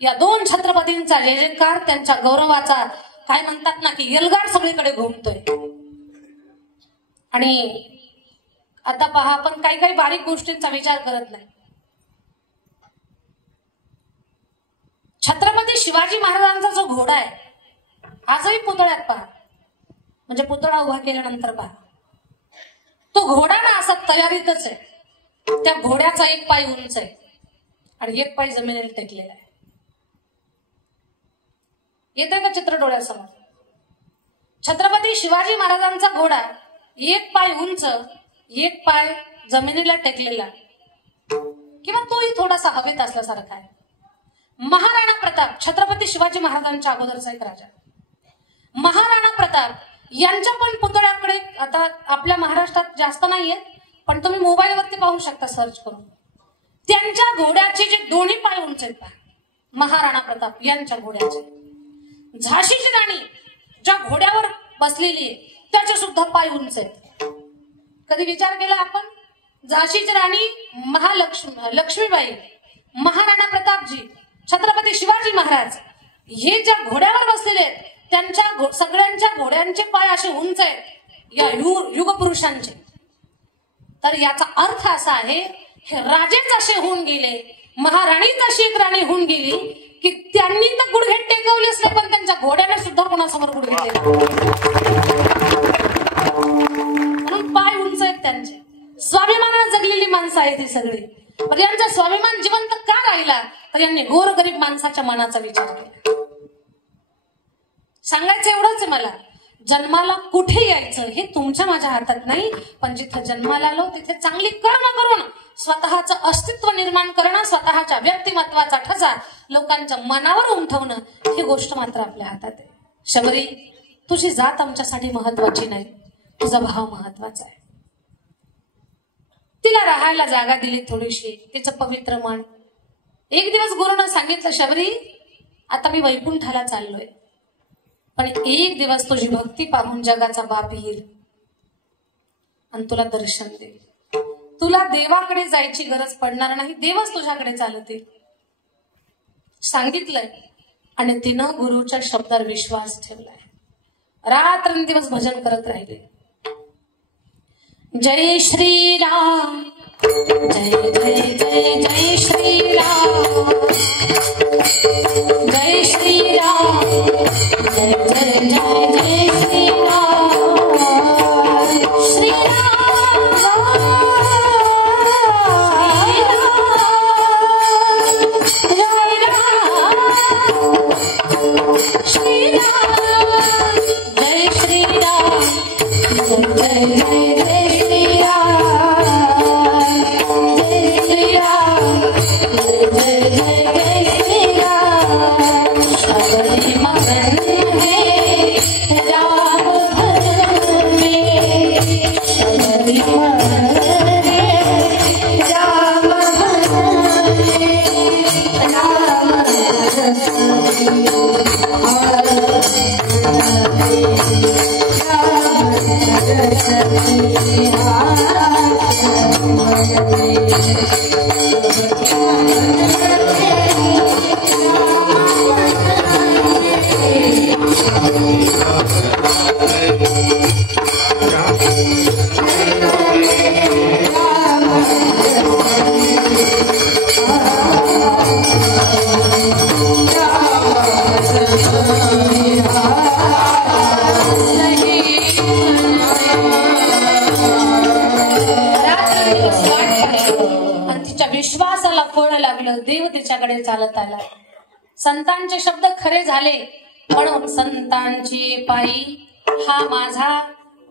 या दोन छत्रपतींचा जय जयकार, त्यांच्या गौरवाचा काय म्हणतात ना की एल्गार सगळीकडे घुमतोय. आणि आता पहा, आपण काही काही बारीक गोष्टींचा विचार करत नाही. छत्रपती शिवाजी महाराजांचा जो घोडा आहे आजही पुतळ्यात पहा, म्हणजे पुतळा उभा केल्यानंतर पहा, तो घोडा ना असा तयारीतच आहे. त्या घोड्याचा एक पाय उंच आहे आणि एक पाय जमिनीला टेकलेला आहे. येते का चित्र डोळ्यासमोर? छत्रपती शिवाजी महाराजांचा घोडा एक पाय उंच, एक पाय जमिनीला टेकलेला, किंवा तोही थोडासा हवेत असल्यासारखा आहे. महाराणा प्रताप, छत्रपती शिवाजी महाराजांच्या अगोदरचा एक राजा, महाराणा प्रताप यांच्या पण पुतळ्याकडे आता आपल्या महाराष्ट्रात जास्त नाहीये, पण तुम्ही मोबाईलवरती पाहू शकता सर्च करून. त्यांच्या घोड्याचे जे दोन्ही पाय उंच आहेत, महाराणा प्रताप यांच्या घोड्याचे. झाशीची राणी ज्या घोड्यावर बसलेली आहे त्याचे सुद्धा पाय उंच आहेत. कधी विचार केला आपण? झाशीची राणी लक्ष्मीबाई, महाराणा प्रतापजी, छत्रपती शिवाजी महाराज हे ज्या घोड्यावर बसलेले आहेत त्यांच्या सगळ्यांच्या घोड्यांचे पाय असे उंच आहेत या युगपुरुषांचे. तर याचा अर्थ असा आहे, हे राजेच असे होऊन गेले, महाराणीच अशी एक राणी होऊन गेली की त्यांनी तर गुडघे टेकवले असले पण त्यांच्या घोड्याने सुद्धा कोणासमोर गुडघे टेकवले. म्हणून पाय उंच आहेत त्यांचे. स्वाभिमानाने जगलेली माणसं आहेत ही सगळी. पण यांचा स्वाभिमान जिवंत का राहिला? तर यांनी गोरगरीब माणसाच्या मनाचा विचार केला. सांगायचं एवढंच आहे मला, जन्माला कुठे यायचं हे तुमच्या माझ्या हातात नाही, पण जिथे जन्माला आलो तिथे चांगली कर्म करून स्वतःचं अस्तित्व निर्माण करणं, स्वतःच्या व्यक्तिमत्वाचा ठसा लोकांच्या मनावर उमटवणं ही गोष्ट मात्र आपल्या हातात आहे. शबरी, तुझी जात आमच्यासाठी महत्वाची नाही, तुझा भाव महत्वाचा आहे. तिला राहायला जागा दिली थोडीशी, तिचं पवित्र मन. एक दिवस गुरुनं सांगितलं, शबरी आता मी वैकुंठाला चाललोय, पण एक दिवस तुझी भक्ती पाहून जगाचा बाप येईल आणि तुला दर्शन देईल. तुला देवाकडे जायची गरज पडणार नाही, देवच तुझ्याकडे चालत येईल सांगितलंय. आणि तिनं गुरुच्या शब्दावर विश्वास ठेवलाय. रात्रंदिवस भजन करत राहिले. जय श्रीराम, जय जय जय जय श्रीराम, जय श्रीराम, जय जय जय जय श्रीराम, श्रीराम श्रीराम श्रीराम विश्वासाला फळ लागलं, देव तिच्याकडे चालत आला. संतांचे शब्द खरे झाले म्हणून संतांची पायी हा माझा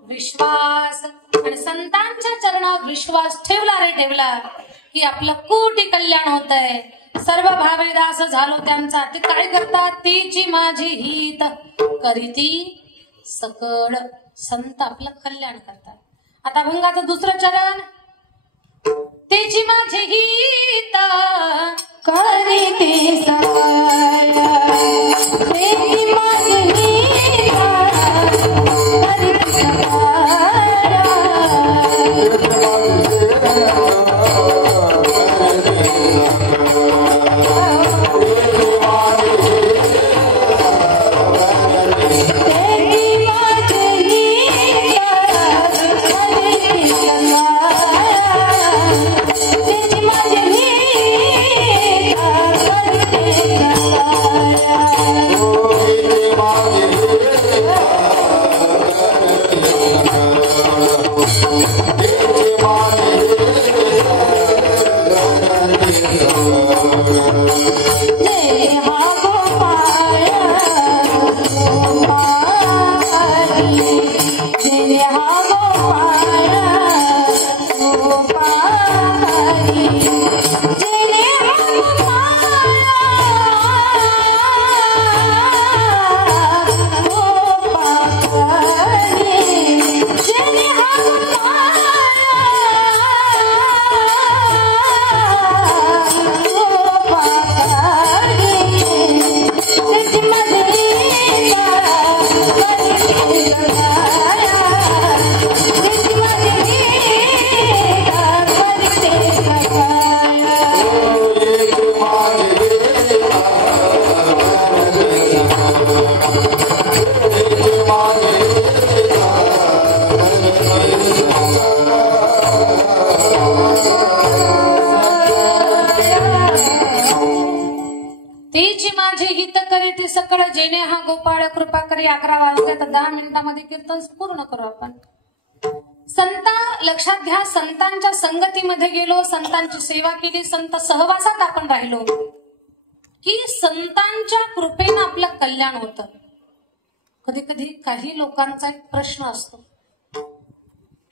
विश्वास. आणि संतांच्या चरणावर विश्वास ठेवला रे ठेवला की आपलं कोटी कल्याण होत आहे. सर्व भावेदास झालो त्यांचा. ते काय करतात? तीची माझी हित करीती सकळ. संत आपलं कल्याण करतात. आता अभंगाचं दुसरं चरण. तेची माझी हित करीती सकळ. तेची माझी हित करीती सकळ. सकळ जेणे हा गोपाळ कृपा करी. 11 वाजता तर 10 मिनिटांमध्ये कीर्तन पूर्ण करू आपण. संत लक्षात घ्या, संतांच्या संगतीमध्ये गेलो, संतांची सेवा केली, संत सहवासात आपण राहिलो की संतांच्या कृपेनं आपलं कल्याण होतं. कधी कधी काही लोकांचा एक प्रश्न असतो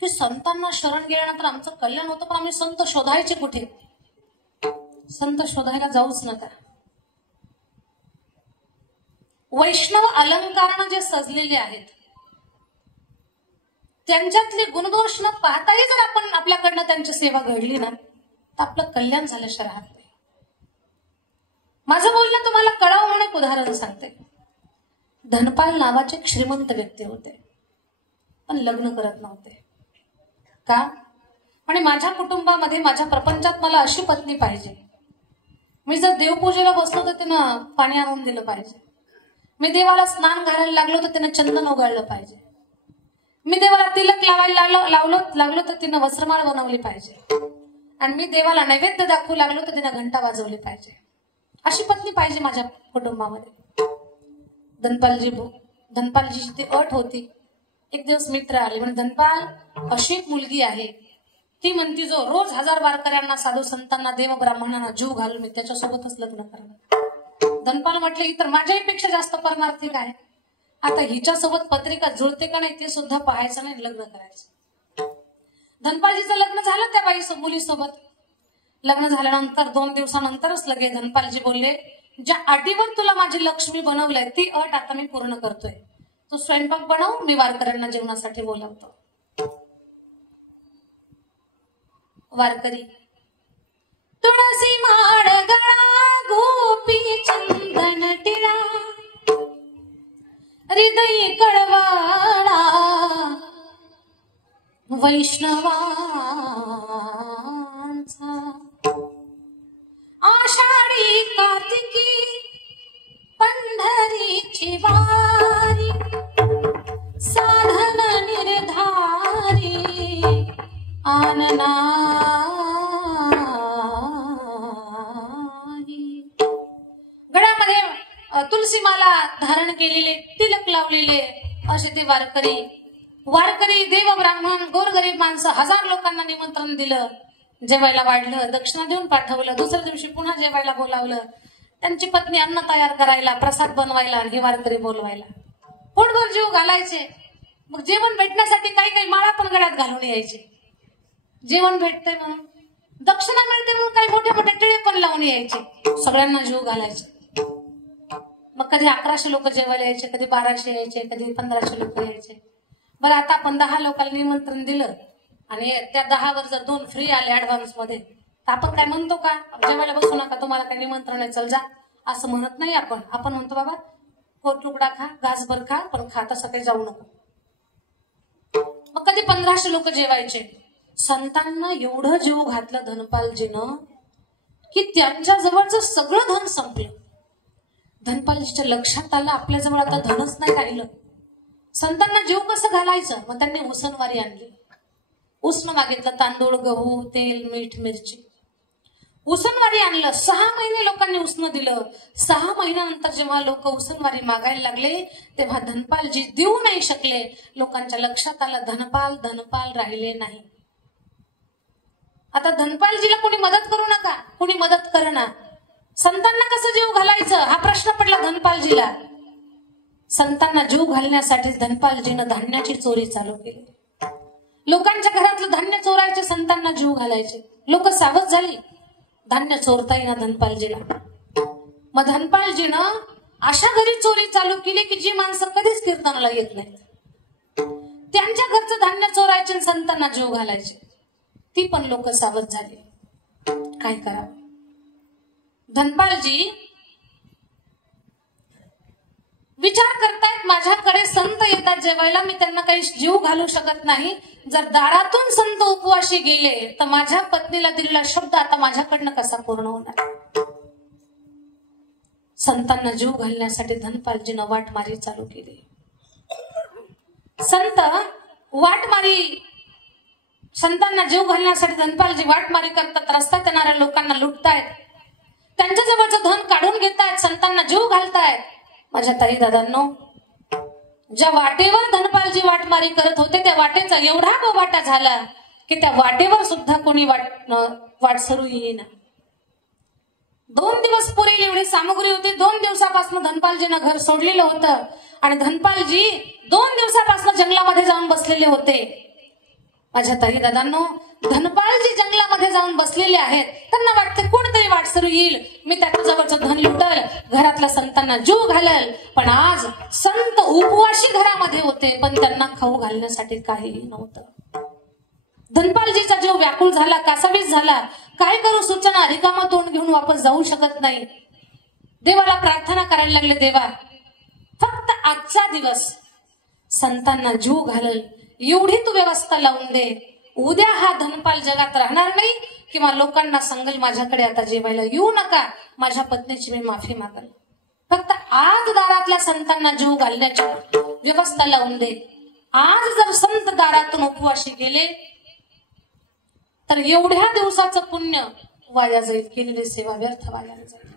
की संतांना शरण गेल्यानंतर आमचं कल्याण होतं, पण आम्ही संत शोधायचे कुठे? संत शोधायला जाऊच नका. वैष्णव अलंकारानं जे सजलेले आहेत त्यांच्यातले गुणदोष न पाहताही जर आपण आपल्याकडनं त्यांची सेवा घडली ना तर आपलं कल्याण झाल्याशिवाय राहत नाही. माझं बोलणं तुम्हाला कळावं म्हणून एक उदाहरण सांगते. धनपाल नावाचे एक श्रीमंत व्यक्ती होते, पण लग्न करत नव्हते. का? आणि माझ्या कुटुंबामध्ये, माझ्या प्रपंचात मला अशी पत्नी पाहिजे. मी जर देवपूजेला बसलो तर तिनं पाणी आणून दिलं पाहिजे. मी देवाला स्नान घालायला लागलो तर तिनं चंदन उगाळलं पाहिजे. मी देवाला तिलक लावायला लागलो तर तिनं वस्त्रमाळ बनवली पाहिजे. आणि मी देवाला नैवेद्य दाखवू लागलो तर तिनं घंटा वाजवली पाहिजे. अशी पत्नी पाहिजे माझ्या कुटुंबामध्ये. धनपालजीची ती अट होती. एक दिवस मित्र आले म्हणजे, धनपाल अशी एक मुलगी आहे, ती म्हणती जो रोज 1000 वारकऱ्यांना, साधू संतांना, देव ब्राह्मणांना जीव घालून मी त्याच्यासोबतच लग्न करणार. धनपाल म्हटले, ही तर माझ्याही पेक्षा जास्त परमार्थिक आहे. आता हिच्यासोबत पत्रिका जुळते का नाही ते सुद्धा पाहायचं नाही, लग्न करायचं. धनपालजीचं लग्न झालं त्या बाई मुलीसोबत. लग्न झाल्यानंतर 2 दिवसानंतरच लगे धनपालजी बोलले, ज्या अटीवर तुला माझी लक्ष्मी बनवलंय ती अट आता मी पूर्ण करतोय. तू स्वयंपाक बनव, मी वारकऱ्यांना जेवणासाठी बोलावतो. वारकरी तुळसी माळ गळा गोपी चंदन टिळा हृदय कळवाळा वैष्णवांचा आषाढी कार्तिकी पंढरीची वारी साधन निर्धारी आनना गळ्यामध्ये तुलसी माला धारण केलेले, तिलक लावलेले असे ते वारकरी देव ब्राह्मण गोरगरीब माणसं 1000 लोकांना निमंत्रण दिलं. जेवायला वाढलं, दक्षिणा देऊन पाठवलं. दुसऱ्या दिवशी पुन्हा जेवायला बोलावलं. त्यांची पत्नी अन्न तयार करायला, प्रसाद बनवायला आणि हे वारकरी बोलवायला. पोटभर जीव घालायचे. मग जेवण भेटण्यासाठी काही काही माळा पण गळ्यात घालून यायचे. जेवण भेटतंय म्हणून, दक्षिणा मिळते म्हणून काही मोठे मोठे टिळे पण लावून यायचे. सगळ्यांना जीव घालायचे. मग कधी 1100 लोक जेवायला यायचे, कधी 1200 यायचे, कधी 1500 लोक यायचे. बरं, आता आपण 10 लोकांना निमंत्रण दिलं आणि त्या 10वर जर 2 फ्री आले ऍडव्हान्स मध्ये, तर आपण काय म्हणतो का, जेवायला बसू नका, तुम्हाला काही निमंत्रण आहे, चल जा, असं म्हणत नाही आपण. आपण म्हणतो बाबा कोट तुकडा खा, घासभर खा, पण खा तसं काही जाऊ नको. मग कधी 1500 लोक जेवायचे. संतांना एवढं जीव घातलं धनपालजीनं की त्यांच्या जवळचं सगळं धन संपलं. धनपालजीच्या लक्षात आलं आपल्याजवळ आता धनच नाही राहिलं. संतांना जीव कसं घालायचं, मग त्यांनी उसनवारी आणली. उसनं मागितलं, तांदूळ, गहू, तेल, मीठ, मिरची. उसनवारी आणलं. 6 महिने लोकांनी उसनं दिलं. 6 महिन्यानंतर जेव्हा लोक उसनवारी मागायला लागले तेव्हा धनपालजी देऊ नाही शकले. लोकांच्या लक्षात आलं धनपाल राहिले नाही. आता धनपालजीला कोणी मदत करू नका, कोणी मदत करणार. संतांना कसं जीव घालायचं हा प्रश्न पडला धनपालजीला. संतांना जीव घालण्यासाठी धनपालजीनं धान्याची चोरी चालू केली. लोकांच्या घरातलं धान्य चोरायचे, संतांना जीव घालायचे. लोक सावध झाली, धान्य चोरता येईना धनपालजीला. मग धनपालजीनं अशा घरी चोरी चालू केली की जी माणसं कधीच कीर्तनाला येत नाहीत, त्यांच्या घरचं धान्य चोरायचे आणि संतांना जीव घालायचे. ती पण लोक सावध झाली. काय करावं. धनपालजी विचार करतायत, माझ्याकडे संत येतात जेवायला, मी त्यांना काही जीव घालू शकत नाही. जर दारातून संत उपवाशी गेले तर माझ्या पत्नीला दिलेला शब्द आता माझ्याकडनं कसा पूर्ण होणार. संतांना जीव घालण्यासाठी धनपालजीनं वाटमारी चालू केली. संतांना जीव घालण्यासाठी धनपालजी वाटमारी करतात. रस्त्यात येणाऱ्या लोकांना लुटतायत, त्यांच्या जवळचं धन काढून घेतायत, संतांना जीव घालतायत. माझ्या ताई दादांनो, ज्या वाटेवर धनपालजी वाटमारी करत होते त्या वाटेचा एवढा बोबाटा झाला की त्या वाटेवर सुद्धा कोणी वाटसरू येईना. 2 दिवस पुरेल एवढी सामग्री होती. 2 दिवसापासून धनपालजीनं घर सोडलेलं होतं आणि धनपालजी 2 दिवसापासून जंगलामध्ये जाऊन बसलेले होते. माझ्या ताई दादांनो, धनपालजी जंगलामध्ये जाऊन बसलेले आहेत. त्यांना वाटते कोणतरी वाटसरू येईल, मी त्याच्याजवळचं धन लुटल, घरातल्या संतांना जीव घालल. पण आज संत उपवाशी घरामध्ये होते, पण त्यांना खाऊ घालण्यासाठी काहीही नव्हतं. धनपालजीचा जीव व्याकुळ झाला, कासावीस झाला. काय करू सूचना, रिकामा तोंड घेऊन वापस जाऊ शकत नाही. देवाला प्रार्थना करायला लागले, देवा फक्त आजचा दिवस संतांना जीव घालल एवढी तू व्यवस्था लावून दे. उद्या हा धनपाल जगात राहणार नाही किंवा लोकांना सांगल माझ्याकडे आता जेवायला येऊ नका, माझ्या पत्नीची मी माफी मागल. फक्त आज दारातल्या संतांना जीव घालण्याची व्यवस्था लावून दे. आज जर संत दारातून उपवाशी गेले तर एवढ्या दिवसाचं पुण्य वाया जाईल, केलेली सेवा व्यर्थ वाया जाईल.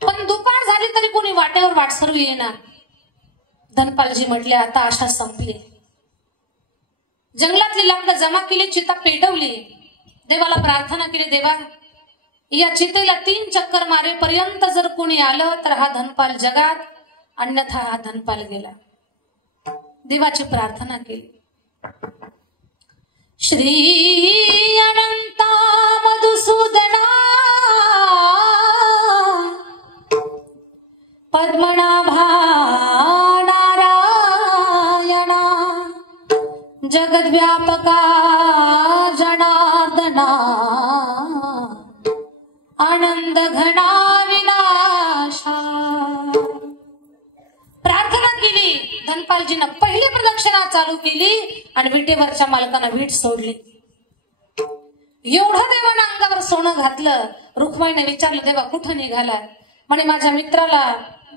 पण दुपार झाली तरी कोणी वाटेवर वाटसरू येणार. धनपालजी म्हटले, आता आशा संपली. जंगलातली लाकडं जमा केली, चिता पेटवली, देवाला प्रार्थना केली, देवा या चितेला 3 चक्कर मारेपर्यंत जर कोणी आलं तर हा धनपाल जगात, अन्यथा हा धनपाल गेला. देवाची प्रार्थना केली. श्री अनंता मधुसूदना पद्मनाभा नारायणा जगद्व्यापका जनार्दना आनंद घना विनाशा. प्रार्थना केली. धनपालजीनं पहिली प्रदक्षिणा चालू केली आणि विटेवरच्या मालकानं वीट सोडली. एवढं देवानं अंगावर सोनं घातलं. रुक्माईने विचारलं, देवा कुठं निघाला? म्हणे माझ्या मित्राला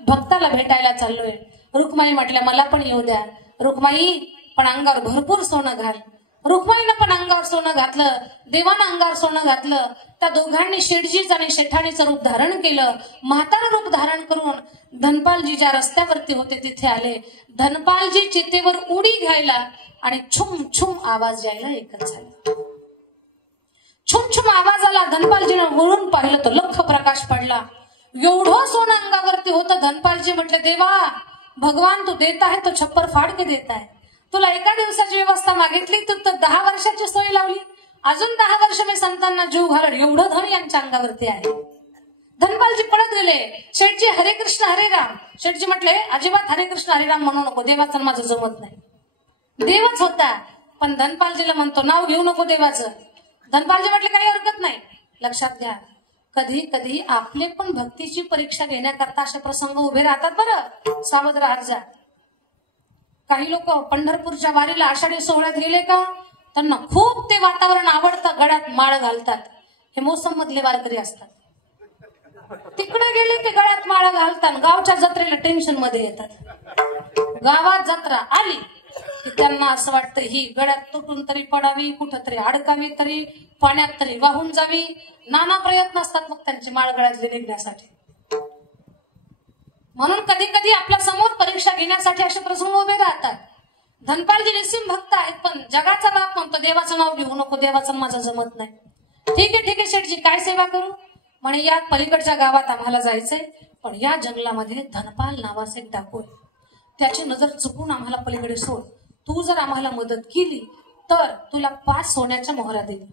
भक्ताला भेटायला चाललोय. रुक्माई म्हटल्या मला पण येऊ द्या. रुक्माई पण अंगावर भरपूर सोनं घाल. रुक्माईनं पण अंगावर सोनं घातलं. देवानं अंगावर सोनं घातलं. त्या दोघांनी शेठजीच आणि शेठाणीचं रूप धारण केलं. म्हातारं रूप धारण करून धनपालजी ज्या रस्त्यावरती होते तिथे आले. धनपालजी चितेवर उडी घ्यायला आणि छुम छुम आवाज यायला एकच झाला. छुम छुम आवाज आला. धनपालजीनं वळून पाहिलं तर लख प्रकाश पडला. एवढं सोनं अंगावरती होतं. धनपालजी म्हटले, देवा भगवान तू देत आहे तो छप्पर फाड के देत आहे. तुला एका दिवसाची व्यवस्था मागितली तू तर 10 वर्षाची सोय लावली. अजून 10 वर्ष मी संतांना जीव घालण एवढं धन यांच्या अंगावरती आहे. धनपालजी पळत गेले. शेठजी हरे कृष्ण हरे राम. शेठजी म्हटले अजिबात हरे कृष्ण हरे राम म्हणू नको. देवाचं माझं जमत नाही. देवच होता पण धनपालजीला म्हणतो नाव घेऊ नको देवाचं. धनपालजी म्हटले काही हरकत नाही. लक्षात घ्या, कधी कधी आपले पण भक्तीची परीक्षा घेण्याकरता असे प्रसंग उभे राहतात. बरं सावध राहत जा. काही लोक पंढरपूरच्या वारीला आषाढी सोहळ्यात गेले का त्यांना खूप ते वातावरण आवडतं. गळ्यात माळ घालतात. हे मोसम मधले वारकरी असतात. तिकडे गेले की गळ्यात माळ घालतात. गावच्या जत्रेला टेन्शन मध्ये येतात. गावात जत्रा आली की त्यांना असं वाटतं ही गळ्यात तुटून तरी पडावी, कुठंतरी अडकावी, तरी पाण्यात तरी वाहून जावी. नाना प्रयत्न असतात मग त्यांची माळ गळ्यातली निघण्यासाठी. म्हणून कधी कधी आपल्या समोर परीक्षा घेण्यासाठी असे प्रसंग उभे राहतात. धनपालजी निस्सिम भक्त आहेत पण जगाचा बाप म्हणतो देवाचं नाव घेऊ नको. देवाचं माझं जमत नाही. ठीक आहे शेठजी काय सेवा करू? म्हणे या पलीकडच्या गावात आम्हाला जायचंय पण या जंगलामध्ये धनपाल नावाचं एक डाकू आहे. त्याची नजर चुकून आम्हाला पलीकडे सोड. तू जर आम्हाला मदत केली तर तुला 5 सोन्याच्या मोहरा देईल.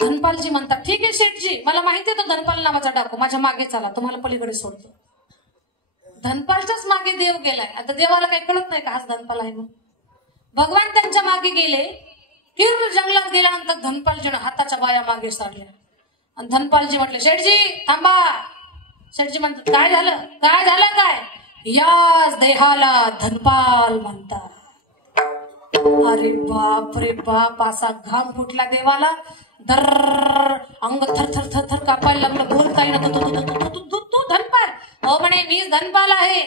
धनपालजी म्हणतात ठीक आहे शेठजी मला माहिती आहे तो धनपाल नावाचा डाकू. माझ्या मागे चला तुम्हाला पलीकडे सोडतो. धनपालच्याच मागे देव गेलाय. आता देवाला काही कळत नाही का हाच धनपाल आहे म्हणून. भगवान त्यांच्या मागे गेले. तीव्र जंगलात गेल्यानंतर धनपालजीनं हाताच्या बाया मागे सारल्या आणि धनपालजी म्हटले शेठजी थांबा. शेठजी म्हणतात काय झालं काय? याच देहाला धनपाल म्हणतात. अरे बाप रे बाप. असा घाम फुटला देवाला. दर अंग थर थर थर थर कापायला लागलं. बोलता येईना. तू धनपाल? हो म्हणे मी धनपाल आहे.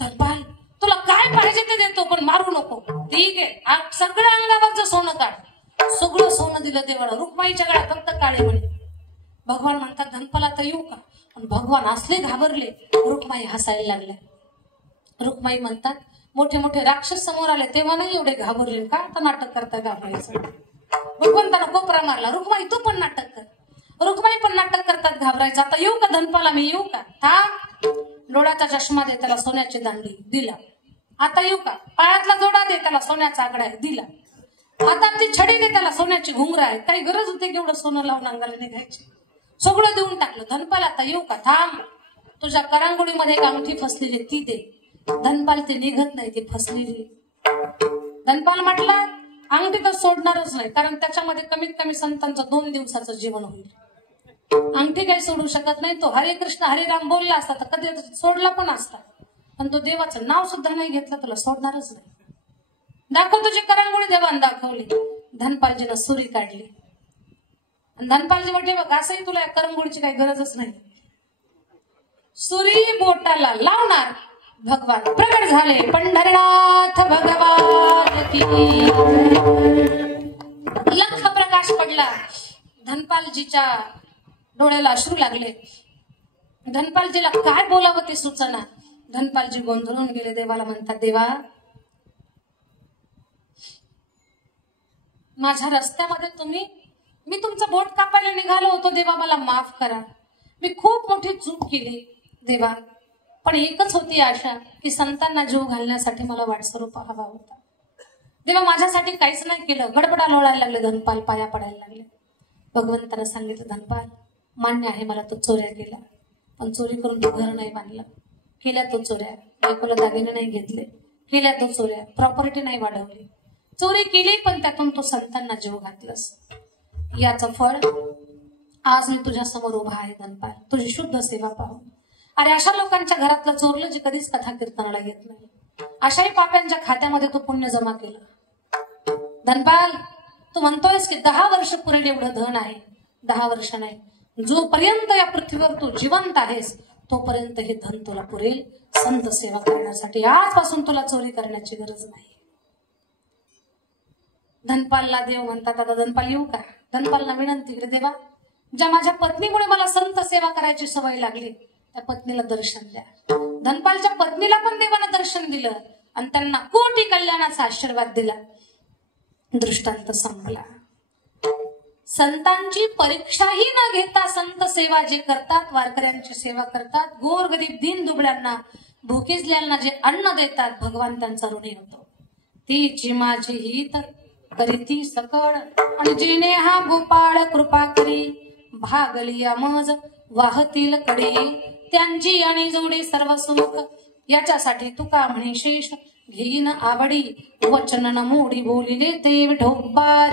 धनपाल तुला काय पाहिजे ते देतो पण मारू नको. ठीक आहे सगळं अंगावरचं सोनं काढ. सगळं सोनं दिलं देवाला. रुक्माईच्या गळ्यात फक्त काळे म्हणे. भगवान म्हणतात धनपाल आता येऊ का? पण भगवान असले घाबरले. रुक्माई हसायला लागल्या. रुक्माई म्हणतात मोठे मोठे राक्षस समोर आले तेव्हा नाही एवढे घाबरले का? आता नाटक करता घाबरायचं. भगवंताला कोपरा मारला. रुक्माई तू पण नाटक कर. रुक्माई पण नाटक करतात घाबरायचं. आता येऊ का धनपाला मी येऊ का? थांब. डोळ्याचा चष्मा दे त्याला सोन्याची दांडी दिला. आता येऊ का? पायातला जोडा दे त्याला सोन्याचा आकडा आहे दिला. हातातली छडी दे त्याला सोन्याची घुंगरा आहे. काही गरज होते की एवढं सोनं लावून अंगाला निघायची. सगळं देऊन टाकलं. धनपाल आता येऊ का? थांब. तुझ्या करांगोळीमध्ये एक अंगठी फसलेली ती दे. धनपाल ते निघत नाही ती फसलेली. धनपाल म्हटला अंगठी तर सोडणारच नाही कारण त्याच्यामध्ये कमीत कमी संतांचं 2 दिवसाचं जीवन होईल. अंगठी काही सोडू शकत नाही. तो हरे कृष्ण हरे राम बोलला असता तर कधी सोडला पण असता पण तो देवाचं नाव सुद्धा नाही घेतलं तुला सोडणारच नाही. दाखव तुझी करंगोळी. देवान दाखवली. धनपालजीनं सुरी काढली. धनपालजी म्हटले बघ असंही तुला या करंगोळीची काही गरजच नाही. सुरी बोटाला लावणार भगवान प्रगट झाले. पंढरनाथ भगवान की. लख प्रकाश पडला. धनपालजीच्या डोळ्याला अश्रू लागले. धनपालजीला काय बोलावं ते सुचना. धनपालजी गोंधळून गेले. देवाला म्हणतात देवा माझ्या रस्त्यामध्ये मी तुमचं बोट कापायला निघालो होतो. देवा मला माफ करा. मी खूप मोठी चूक केली. देवा पण एकच होती आशा की संतांना जीव घालण्यासाठी मला वाटस्वरूप हवा होता. देवा माझ्यासाठी काहीच नाही केलं. गडबडा लोळायला लागले धनपाल, पाया पडायला लागले. भगवंतानं सांगितलं, धनपाल मान्य आहे मला तू चोऱ्या केल्या, पण चोरी करून तू घर नाही बांधलं. केल्या तो चोऱ्या, बायकोला दागिने नाही घेतले, केल्या तो चोऱ्या, प्रॉपर्टी नाही वाढवली, चोरी केली पण त्यातून तू संतांना जीव घातलंस. याचं फळ आज मी तुझ्या समोर उभा आहे धनपाल, तुझी शुद्ध सेवा पाहून. अरे अशा लोकांच्या घरातलं चोरलं जे कधीच कथा कीर्तनाला येत नाही, अशाही पाप्यांच्या खात्यामध्ये तू पुण्य जमा केलं. धनपाल तू म्हणतोयस की 10 वर्ष पुरेल एवढं धन आहे. 10 वर्ष नाही, जोपर्यंत या पृथ्वीवर तू जिवंत आहेस तोपर्यंत हे धन तुला पुरेल संत सेवा करण्यासाठी. आजपासून तुला चोरी करण्याची गरज नाही. धनपालला देव म्हणतात, आता धनपाल येऊ का? धनपालला विनंती केली, देवा ज्या माझ्या पत्नीमुळे मला संत सेवा करायची सवय लागली त्या पत्नीला दर्शन द्या. धनपालच्या पत्नीला पण देवानं दर्शन दिलं आणि त्यांना कोटी कल्याणाचा आशीर्वाद दिला. दृष्टांत संपला. संतांची परीक्षाही न घेता संत सेवा जे करतात, वारकऱ्यांची सेवा करतात, गोरगरीब दीन दुबळ्यांना, भुकेजल्यांना जे अन्न देतात, भगवान त्यांचा ऋणी होतो. तीची माझी हित करीती सकळ आणि जिने हा गोपाळ कृपा करी, भागली अमज वाहतील कडे, त्यांची आणि जोडी सर्व सुख. याच्यासाठी तुका म्हणे शेष घेईन आवडी, वचन न मोडी बोलिले ते विठोबा.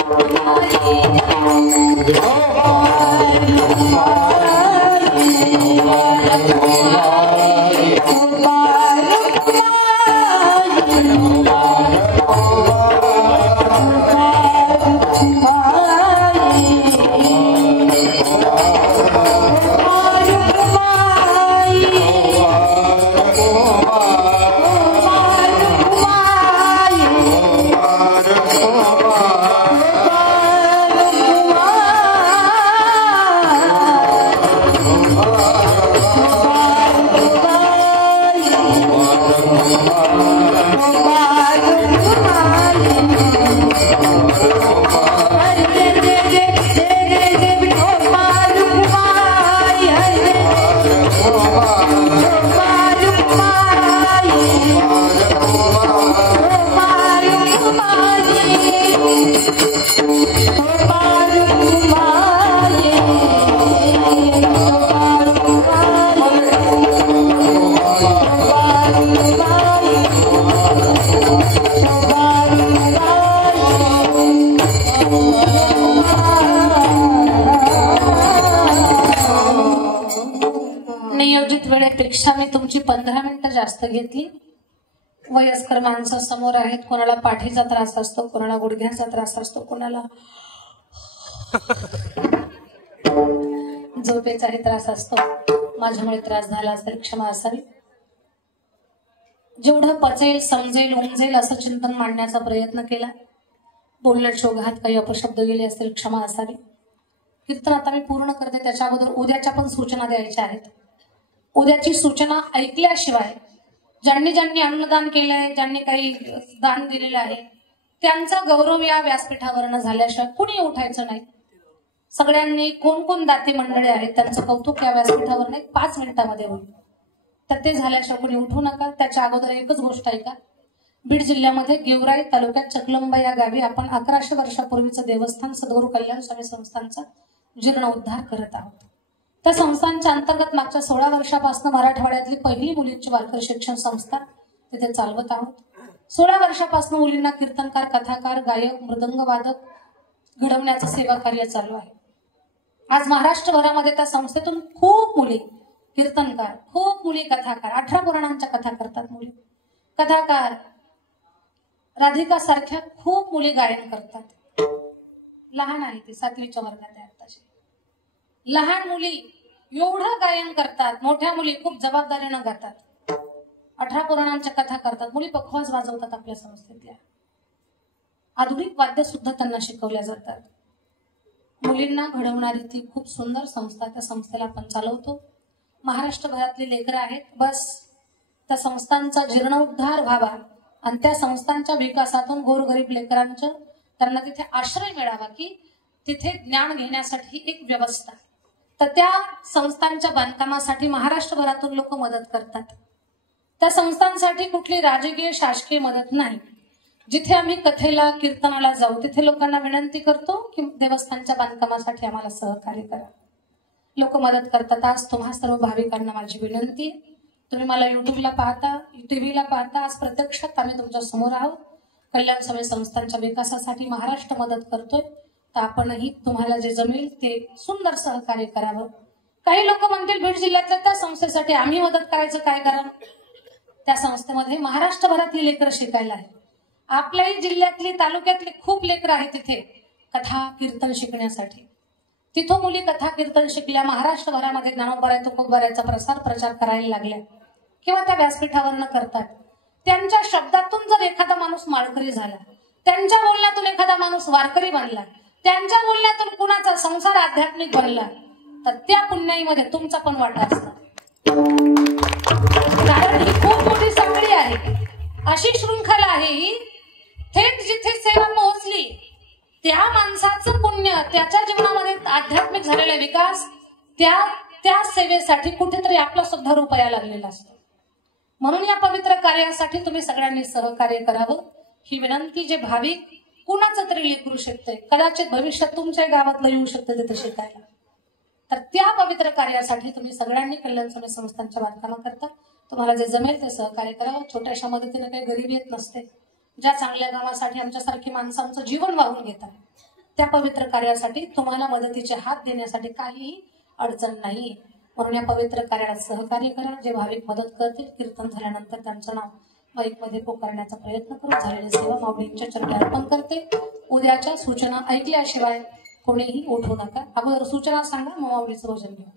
नियोजित वेळेपेक्षा मी तुमची 15 मिनिटं जास्त घेतली. वयस्कर माणसं समोर आहेत, कोणाला पाठीचा त्रास असतो, कोणाला गुडघ्याचा त्रास असतो, कोणाला झोपेचाही त्रास असतो. माझ्यामुळे त्रास झाला असेल क्षमा असावी. जेवढं पचेल समजेल उमजेल असं चिंतन मांडण्याचा प्रयत्न केला. बोलण्यात शोघात काही अपशब्द गेले असतील क्षमा असावी. कीर्तन आता मी पूर्ण करते, त्याच्या अगोदर उद्याच्या पण सूचना द्यायच्या आहेत. उद्याची सूचना ऐकल्याशिवाय ज्यांनी ज्यांनी अन्नदान केलंय, ज्यांनी काही दान दिलेलं आहे, त्यांचा गौरव या व्यासपीठावर न झाल्याशिवाय कुणी उठायचं नाही. सगळ्यांनी कोण कोण दाते मंडळी आहेत त्यांचं कौतुक या व्यासपीठावर नाही 5 मिनिटांमध्ये होईल. तर ते झाल्याशिवाय कुणी उठू नका. त्याच्या अगोदर एकच गोष्ट ऐका. बीड जिल्ह्यामध्ये गेवराई तालुक्यात चकलंबा या गावी आपण 1100 वर्षापूर्वीचं देवस्थान सद्गुरू कल्याण स्वामी संस्थांचा जीर्णोद्धार करत आहोत. त्या संस्थांच्या अंतर्गत मागच्या 16 वर्षापासून मराठवाड्यातली पहिली मुलींची वारकरी शिक्षण संस्था तिथे चालवत आहोत. 16 वर्षापासून मुलींना कीर्तनकार, कथाकार, गायक, मृदंग वादक घडवण्याचं सेवा कार्य चालू आहे. आज महाराष्ट्रभरामध्ये त्या संस्थेतून खूप मुली कीर्तनकार, खूप मुली कथाकार, 18 पुराणांच्या कथा करतात मुली कथाकार. राधिका सारख्या खूप मुली गायन करतात. लहान आहे ती 7वीच्या वर्गात आहे आताची. लहान मुली एवढं गायन करतात, मोठ्या मुली खूप जबाबदारीनं गातात, 18 पुराणांच्या कथा करतात. मुली पखवाज वाजवतात आपल्या संस्थेतल्या. आधुनिक वाद्य सुद्धा त्यांना शिकवल्या जातात. मुलींना घडवणारी ती खूप सुंदर संस्था, त्या संस्थेला आपण चालवतो. महाराष्ट्रभरातली लेकरं आहेत. बस त्या संस्थांचा जीर्णोद्धार व्हावा आणि त्या संस्थांच्या विकासातून गोरगरीब लेकरांचं त्यांना तिथे आश्रय मिळावा, की तिथे ज्ञान घेण्यासाठी एक व्यवस्था. तर त्या संस्थांच्या बांधकामासाठी महाराष्ट्रभरातून लोक मदत करतात. त्या संस्थांसाठी कुठली राजकीय शासकीय मदत नाही. जिथे आम्ही कथेला कीर्तनाला जाऊ तिथे लोकांना विनंती करतो की देवस्थानच्या बांधकामासाठी आम्हाला सहकार्य करा. लोक मदत करतात. आज तुम्हा सर्व भाविकांना माझी विनंती आहे, तुम्ही मला युट्यूबला पाहता, टीव्हीला पाहता, आज प्रत्यक्षात आम्ही तुमच्या समोर आहोत. कल्याण समय संस्थांच्या विकासासाठी महाराष्ट्र मदत करतोय, तर आपणही तुम्हाला जे जमेल ते सुंदर सहकार्य करावं. काही लोक म्हणतील बीड जिल्ह्यातल्या त्या संस्थेसाठी आम्ही मदत करायचं काय कारण? त्या संस्थेमध्ये महाराष्ट्रभरातली लेकरं शिकायला आहे. आपल्याही जिल्ह्यातली तालुक्यातली खूप लेकरं आहेत तिथे कथा कीर्तन शिकण्यासाठी. तिथं मुली कथा कीर्तन शिकल्या, महाराष्ट्रभरामध्ये ज्ञानोबा तुकोबाराचा प्रचार करायला लागल्या किंवा त्या व्यासपीठावरनं करतात. त्यांच्या शब्दातून जर एखादा माणूस माळकरी झाला, त्यांच्या बोलण्यातून एखादा माणूस वारकरी बनला, त्यांच्या बोलण्यातून कुणाचा संसार आध्यात्मिक बनला, तर त्या पुण्याईमध्ये तुमचा पण वाटा असतो. कारण ही खूप मोठी साखळी आहे, अशी शृंखला आहे ही. थेट जिथे सेवा पोहोचली त्या माणसाचं पुण्य, त्याच्या जीवनामध्ये आध्यात्मिक झालेला विकास, त्या सेवेसाठी कुठेतरी आपला सुद्धा रुपया लागलेला असतो. म्हणून या पवित्र कार्यासाठी तुम्ही सगळ्यांनी सहकार्य करावं ही विनंती. जे भाविक कुणाचं तरी लेकरू शकते, कदाचित भविष्यात तुमच्या गावातलं येऊ शकते तिथे शिकायला, तर त्या पवित्र कार्यासाठी तुम्ही सगळ्यांनी कल्याण समय संस्थांच्या बांधकामाकरता तुम्हाला जे जमेल ते सहकार्य करावं. छोट्याशा मदतीने काही गरीबी येत नसते. ज्या चांगल्या कामासाठी आमच्यासारखी माणसं आमचं जीवन वाहून घेतात, त्या पवित्र कार्यासाठी तुम्हाला मदतीचे हात देण्यासाठी काहीही अडचण नाही. म्हणून या पवित्र कार्याला सहकार्य करा. जे भाविक मदत करतील, कीर्तन झाल्यानंतर त्यांचं नाव माईकमध्ये पोकारण्याचा प्रयत्न करू. झालेली सेवा माऊलींच्या चरणी अर्पण करते. उद्याच्या सूचना ऐकल्याशिवाय कोणीही उठू नका. अगोदर सूचना सांगा, मग माऊलीचं भोजन घ्या.